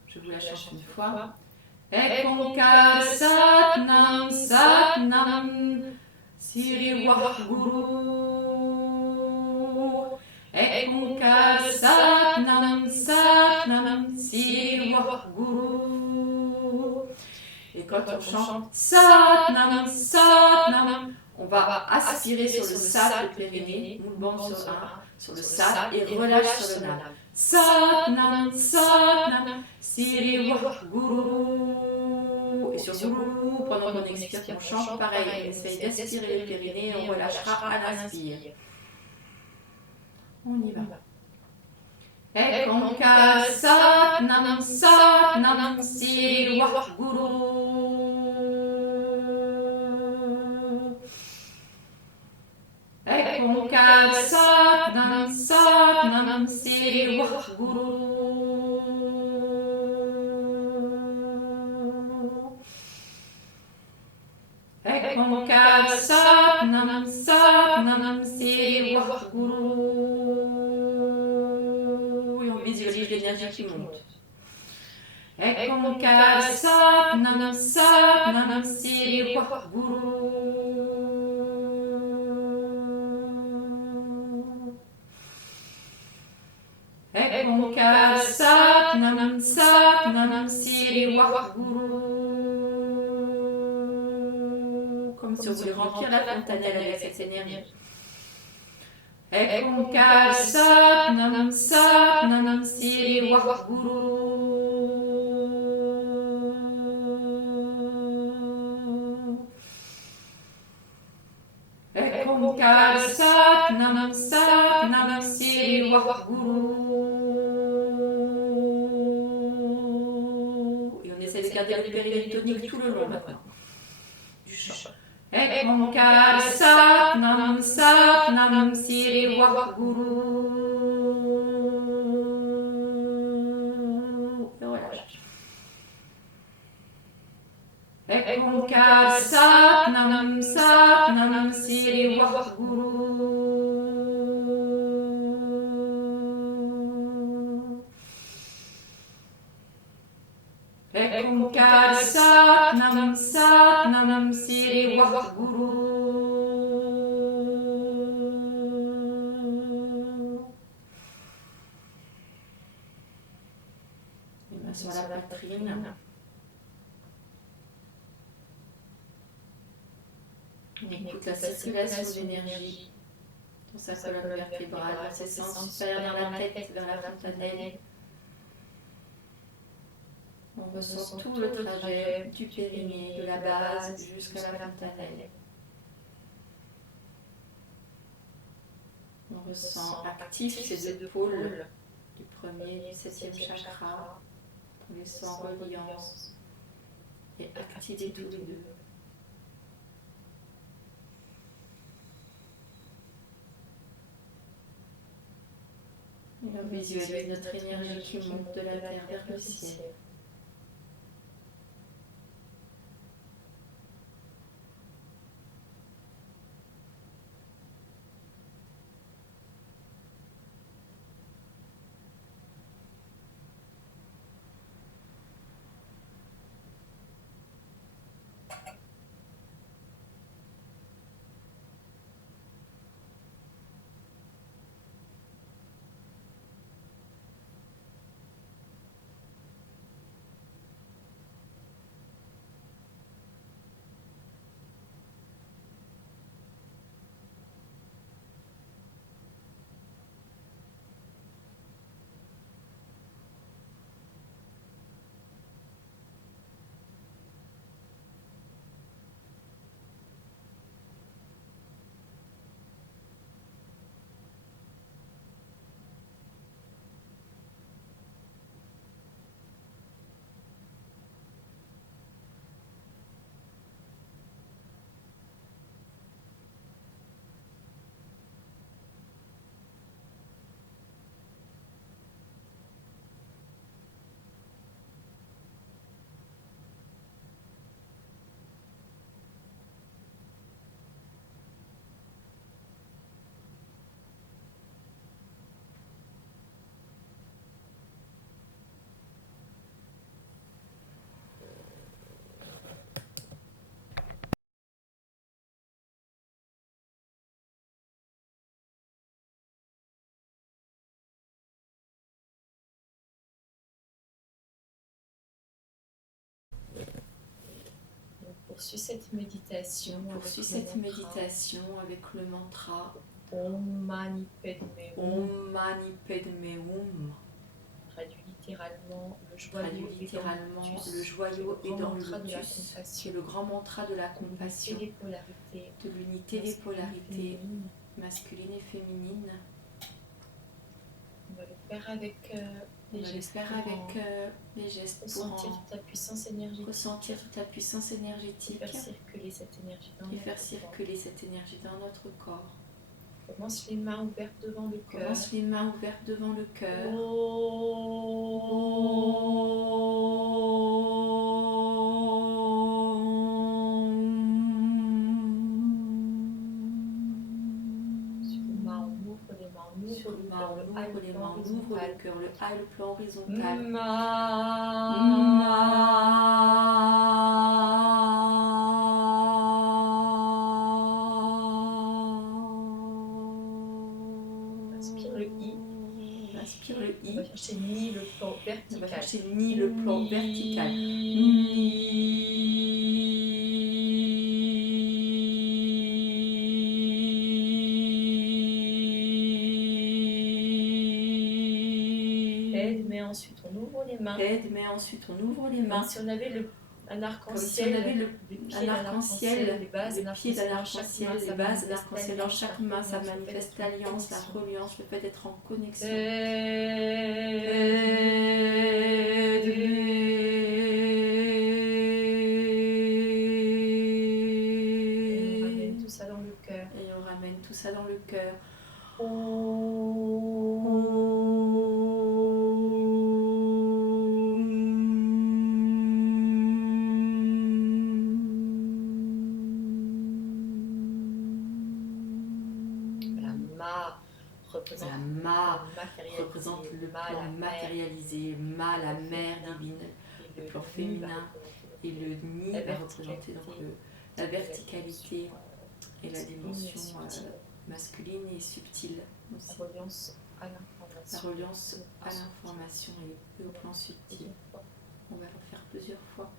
Je vous la chante une fois. Ek Onkar Sat Nam Siri Waheguru. Ek Onkar Sat Nam Siri Waheguru. Et quand on chante Sat Nam, on va aspirer sur le Sat, le périnée, mouvement sur le Sat et relâche sur le Nam. Sat Nam, Siri Waheguru. Et sur Guru, pendant qu'on expire, qu'on chante, pareil, on essaye d'aspirer le périnée et on relâchera à l'inspire. On y va. Ek Onkar Sat Nam Siri Waheguru. Ek Onkar Sat Nam Siri Waheguru. Ek Onkar Sat Nam Siri Waheguru. Visualise l'énergie qui monte. Ek Onkar Sat Nam Siri Waheguru. Ek Onkar Sat Nam Siri Waheguru. Comme si on voulait remplir la fontanelle avec cette énergie. Ek Onkar Sat Nam Siri Waheguru. Ek Onkar Sat Nam Siri Waheguru. Et on essaie de garder le périnée tonique tout le long maintenant du chant. Ek Onkar Sat Nam Siri Waheguru. Et relâche. Ek Onkar Sat Nam Siri Waheguru. Ek Onkar Sat Nam Siri Waheguru. Et mains sur la poitrine. On écoute la circulation de l'énergie dans sa colonne vertébrale, dans ses sens supérieurs vers la tête, vers la fontanelle. On ressent tout le trajet du périnée, de la base jusqu'à la fontanelle. On ressent actif ces deux pôles du premier et du septième chakra pour les sons en reliance et activer tous les deux. Et on visualise notre énergie qui monte de la terre vers le ciel. poursuis cette méditation Poursuis cette méditation avec le mantra Om Mani Padme Hum. Om Mani Padme Hum. Traduit littéralement le Traduit joyau littéralement le joyau est dans le lotus, qui est le grand mantra de la compassion, des polarités, de l'unité des polarités masculines et féminines. On va le faire avec On va le faire avec les gestes pour ressentir ta puissance énergétique, ressentir toute la puissance énergétique faire circuler cette énergie dans et faire notre circuler cette énergie dans notre corps. corps. Commence les mains ouvertes devant le cœur. Commence les mains ouvertes devant le cœur. Sur le main, on ouvre les mains, on Sur ouvre le le main, cœur, on le ouvre high, les le mains, on ouvre le cœur, le high, le plan horizontal. Inspire le I. Inspire le On va I. chercher ni le plan On va vertical. chercher ni le plan vertical. Aide, mais ensuite on ouvre les mains. Aide, mais ensuite on ouvre les mains. Comme si on avait un Comme si on arc-en-ciel, avait les pieds un d'un arc-en-ciel, les bases les d'un pieds d'un arc-en-ciel, arc-en-ciel, les bases d'un arc-en-ciel. Dans arc-en-ciel, chaque main, ça alliance, manifeste le fait d'être en l'alliance, la connexion. reliance, le fait d'être en connexion. Et on ramène tout ça dans le cœur. Et on ramène tout ça dans le cœur. La Ma représente La Ma matérialisé, représente le Ma, plan la mer, matérialisé, Ma, la mère divine, et le plan Ni féminin, va représenter et le Ni la va représenter donc la verticalité et la dimension masculine et subtile aussi. la reliance à La l'information. reliance à l'information et au plan subtil. On va le faire plusieurs fois.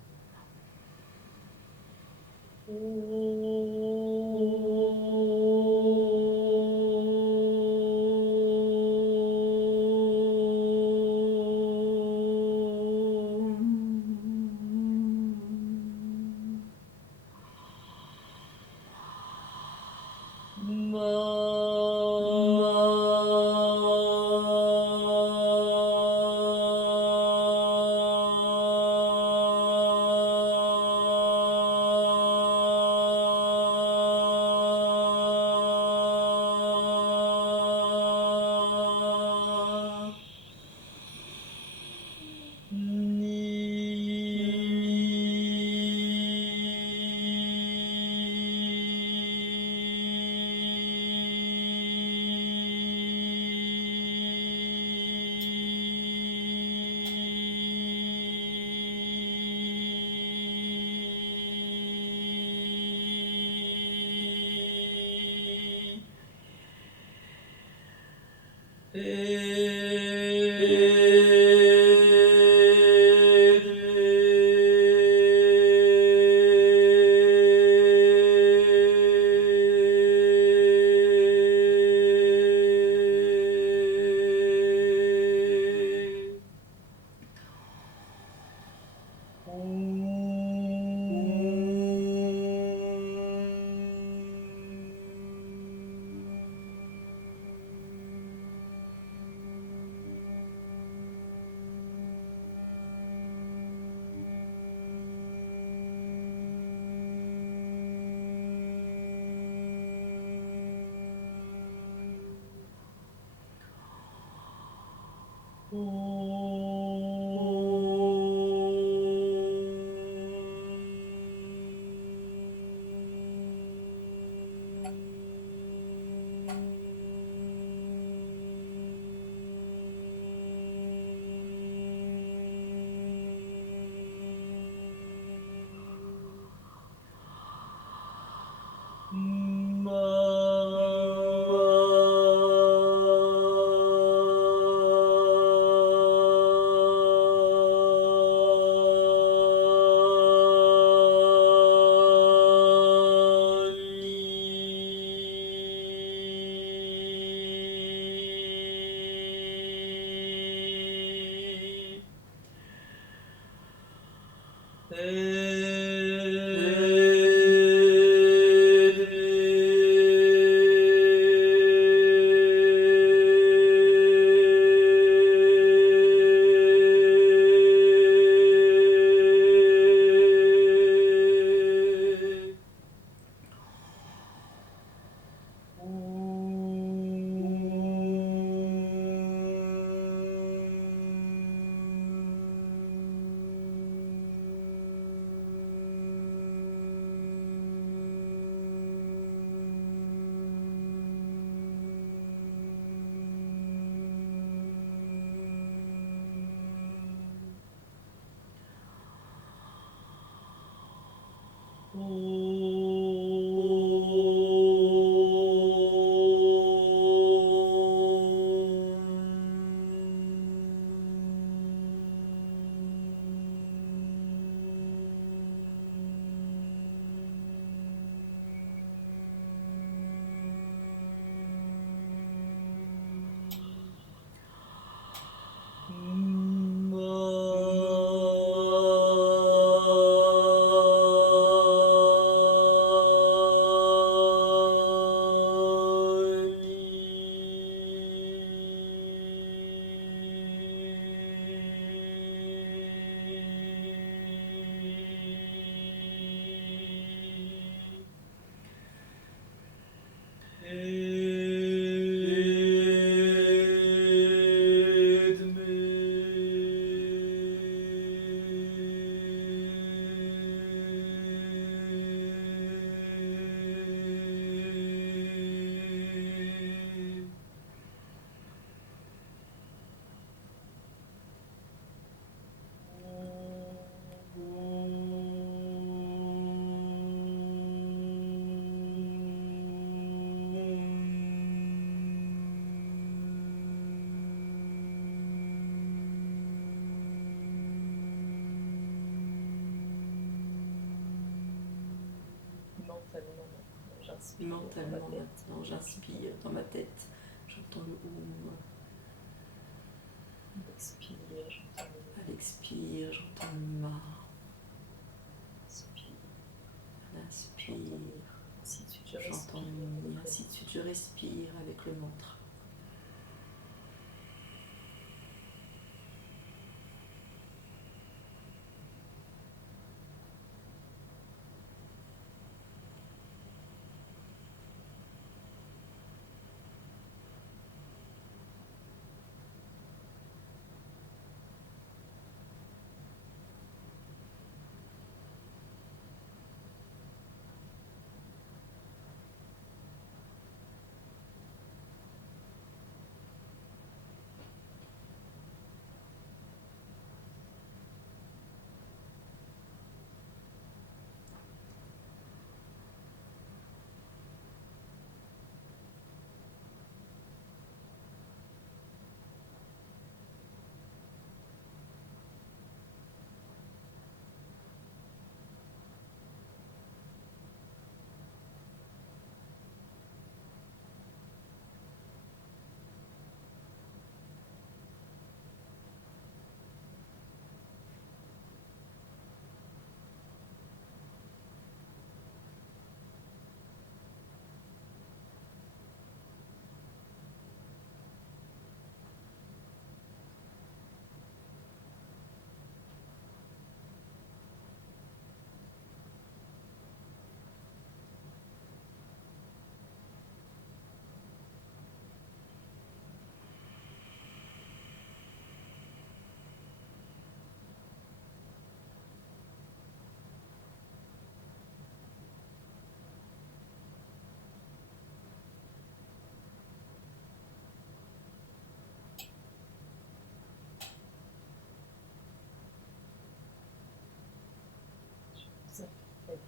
Mentalement, maintenant, j'inspire dans ma tête, j'entends le Om. Expire, j'entends le À l'expire, j'entends le Ma. Inspire. À l'inspire, Ainsi de suite, je j'entends le Mi. Ainsi de suite, je respire avec le mantra.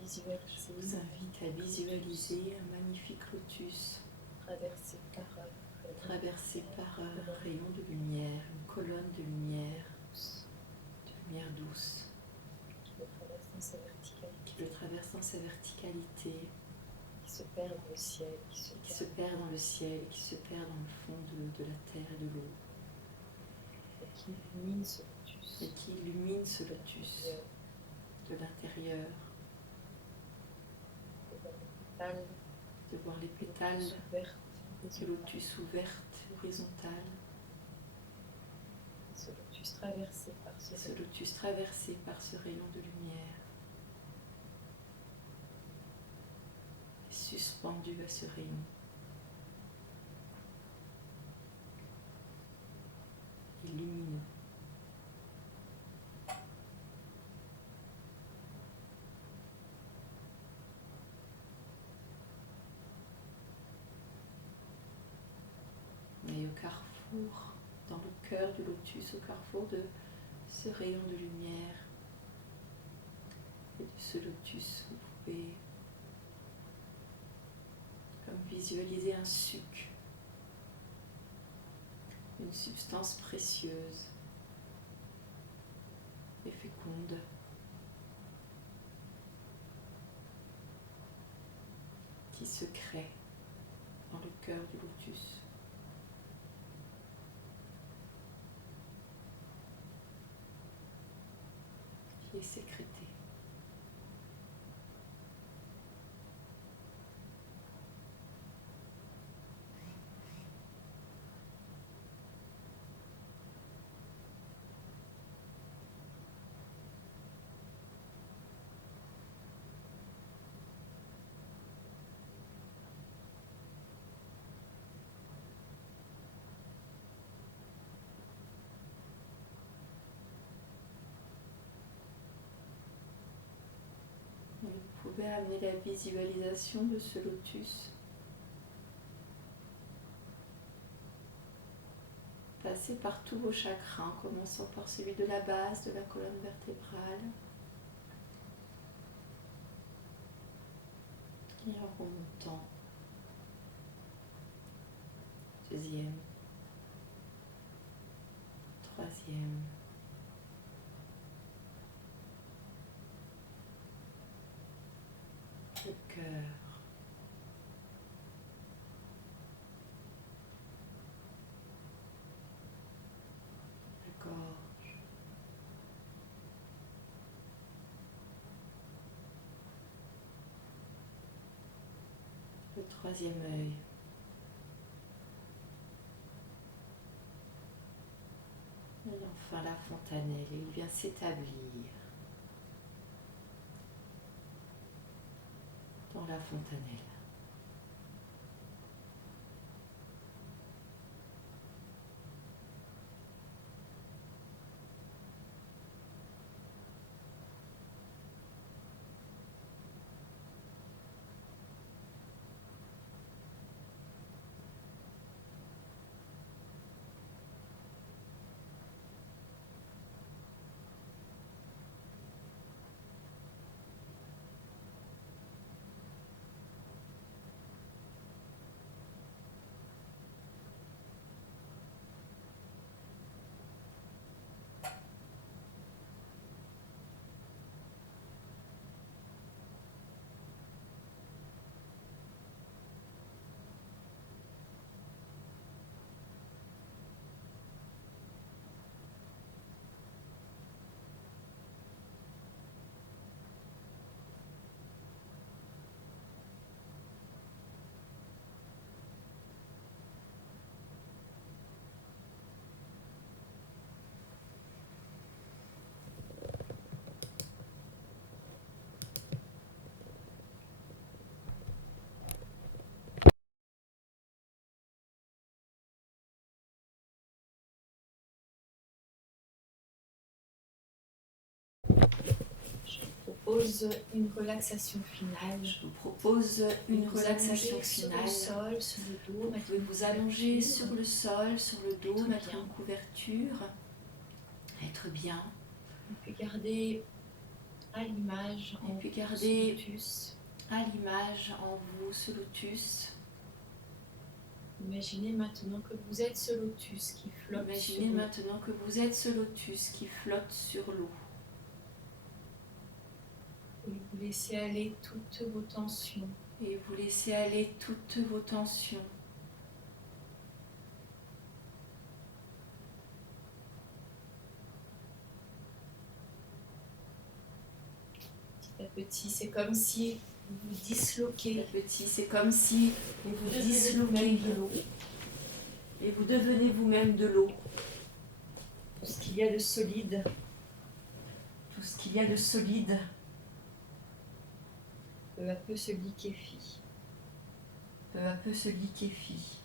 Je vous invite à visualiser un magnifique lotus traversé par un rayon de lumière, une colonne de lumière douce, qui le traverse dans sa verticalité, qui se perd dans le ciel, qui se perd dans le ciel, qui se perd dans le fond de la terre et de l'eau, et qui illumine ce lotus. de l'intérieur, de voir les pétales de lotus ouvertes, horizontales, ce lotus traversé par ce rayon de lumière, et suspendu à ce rayon. Et lumineux. Et au carrefour, dans le cœur du lotus, au carrefour de ce rayon de lumière et de ce lotus, vous pouvez comme visualiser un suc, une substance précieuse et féconde, qui se crée dans le cœur du lotus. Qui est sécrété. Et vous pouvez amener la visualisation de ce lotus, passer par tous vos chakras, en commençant par celui de la base de la colonne vertébrale, et en remontant, deuxième, troisième, le cœur, la gorge, le troisième œil, et enfin la fontanelle. Il vient s'établir dans la fontanelle. propose une relaxation finale. Je vous propose une relaxation finale. Sur le sol, sur le dos. Vous pouvez vous allonger sur le sol, sur le dos, mettre une couverture, être bien. Et puis garder à l'image Et puis garder à l'image en vous ce lotus. Imaginez maintenant que vous êtes ce lotus qui flotte Imaginez maintenant que vous êtes ce lotus qui flotte sur l'eau. Et vous laissez aller toutes vos tensions. Et vous laissez aller toutes vos tensions. Le petit, c'est comme si vous vous disloquez. Petit, c'est comme si vous vous disloquez de l'eau et vous devenez vous-même de l'eau. Tout ce qu'il y a de solide Tout ce qu'il y a de solide peu à peu se liquéfie. peu à peu se liquéfie.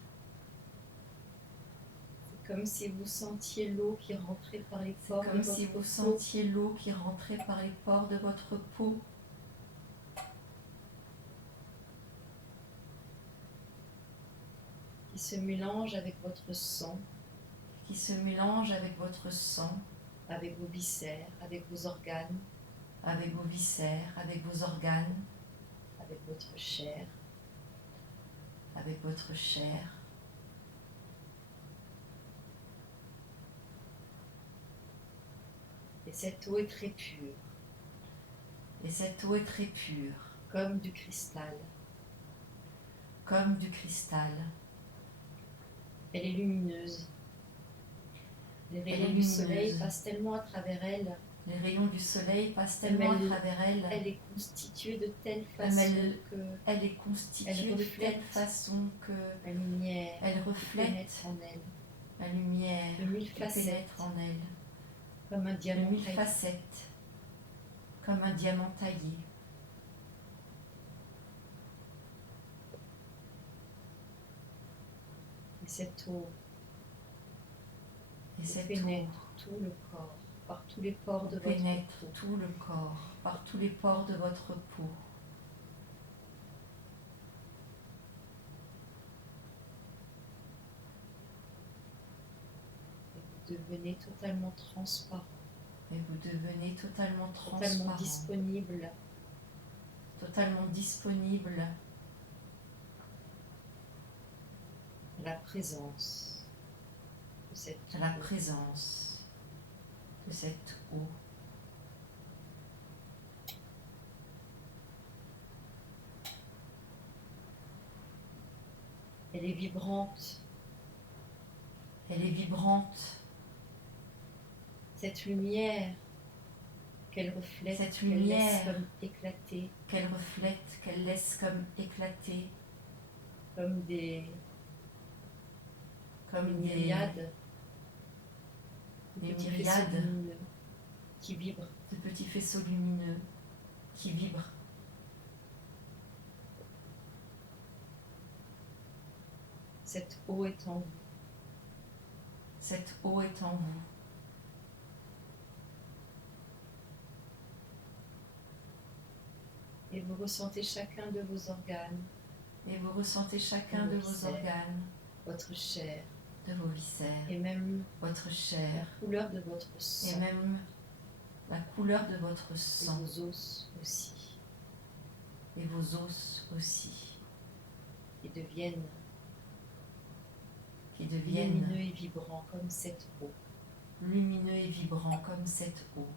C'est comme si vous sentiez l'eau qui rentrait par les C'est pores de comme votre si vous peau, sentiez l'eau qui rentrait par les pores de votre peau, qui se mélange avec votre sang, qui se mélange avec votre sang, avec vos viscères, avec vos organes, avec vos viscères, avec vos organes, avec votre chair. avec votre chair. Et cette eau est très pure, Et cette eau est très pure, comme du cristal. comme du cristal. Elle est lumineuse. Les Elle est rayons du lumineuse. soleil passent tellement à travers elle. Les rayons du soleil passent tellement à travers elle. Elle est constituée de telle façon que Elle est constituée Elle de reflète telle façon que la lumière elle reflète pénètre en elle, la lumière de mille qui facettes, pénètre en elle, comme un de diamant 1000 taillé. facettes, comme un diamant taillé. Et cette eau Et cette eau pénètre tout le corps, par tous les pores de votre pénètre peau. tout le corps, par tous les pores de votre peau. Et vous devenez totalement transparent, Et vous devenez totalement totalement transparent, disponible totalement disponible à la présence de cette à la eau. présence de cette eau. Elle est vibrante, Elle est vibrante, cette lumière qu'elle reflète, Cette qu'elle laisse lumière comme éclater, qu'elle reflète, qu'elle laisse comme éclater, comme des comme des myriades de des petits myriades faisceaux lumineux qui vibrent. de petits faisceaux lumineux qui vibrent. Cette eau est en vous. Cette eau est en vous. Et vous ressentez chacun de vos organes, Et vous ressentez chacun de vos organes, votre chair, de vos viscères, et même votre la chair, couleur de votre et sang, même la couleur de votre et sang, vos os aussi, et vos os aussi, qui deviennent deviennent lumineux et vibrants comme cette eau. lumineux et vibrants comme cette eau.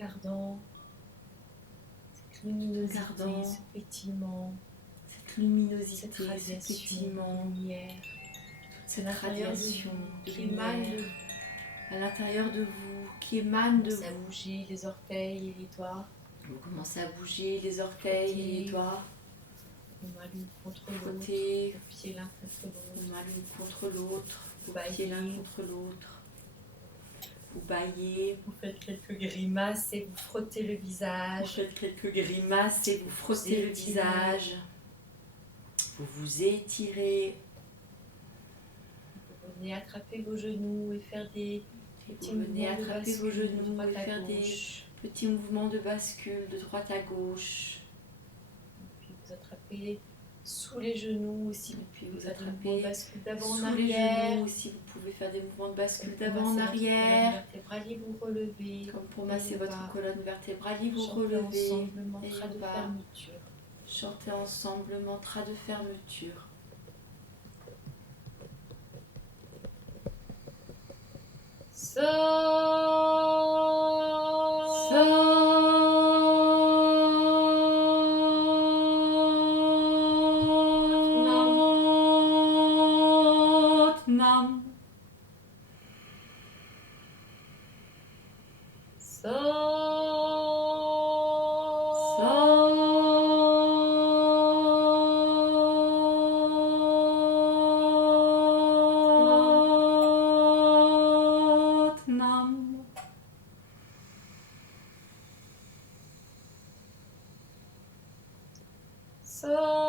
regardant cette luminosité, Regardant ce pétillement, cette luminosité, cette ce radiation pétillement, de lumière, cette l'intérieur de radiation vous, de qui émane de lumière vous. à l'intérieur de vous, qui émane de Commencez à vous. bouger les orteils et les doigts, Vous commencez à bouger les orteils et les doigts, une main l'une contre l'autre, frotter, vos pieds l'un contre l'autre. vos mains l'une contre l'autre, vos Bailler. pieds l'un contre l'autre. Vous baillez, Vous faites quelques grimaces et vous frottez le vous visage. faites quelques grimaces et vous frottez le étirez. visage. Vous vous étirez, Vous venez attraper vos genoux et faire des petits vous venez mouvements de attraper vos bascule de genoux droite et à faire des gauche. petits mouvements de bascule de droite à gauche. Puis vous attrapez sous les genoux aussi. Vous Puis pouvez vous faire des attrapez mouvements de bascule d'avant en sous les arrière. genoux aussi, vous pouvez faire des mouvements de bascule Comme d'avant pour en masser votre colonne arrière. vertébrale et vous relevez. Comme pour masser Et votre bas. colonne vertébrale, et vous Chantez relevez. ensemble le mantra et de bas. fermeture. Chantez ensemble le mantra de fermeture. Nam. Nam. So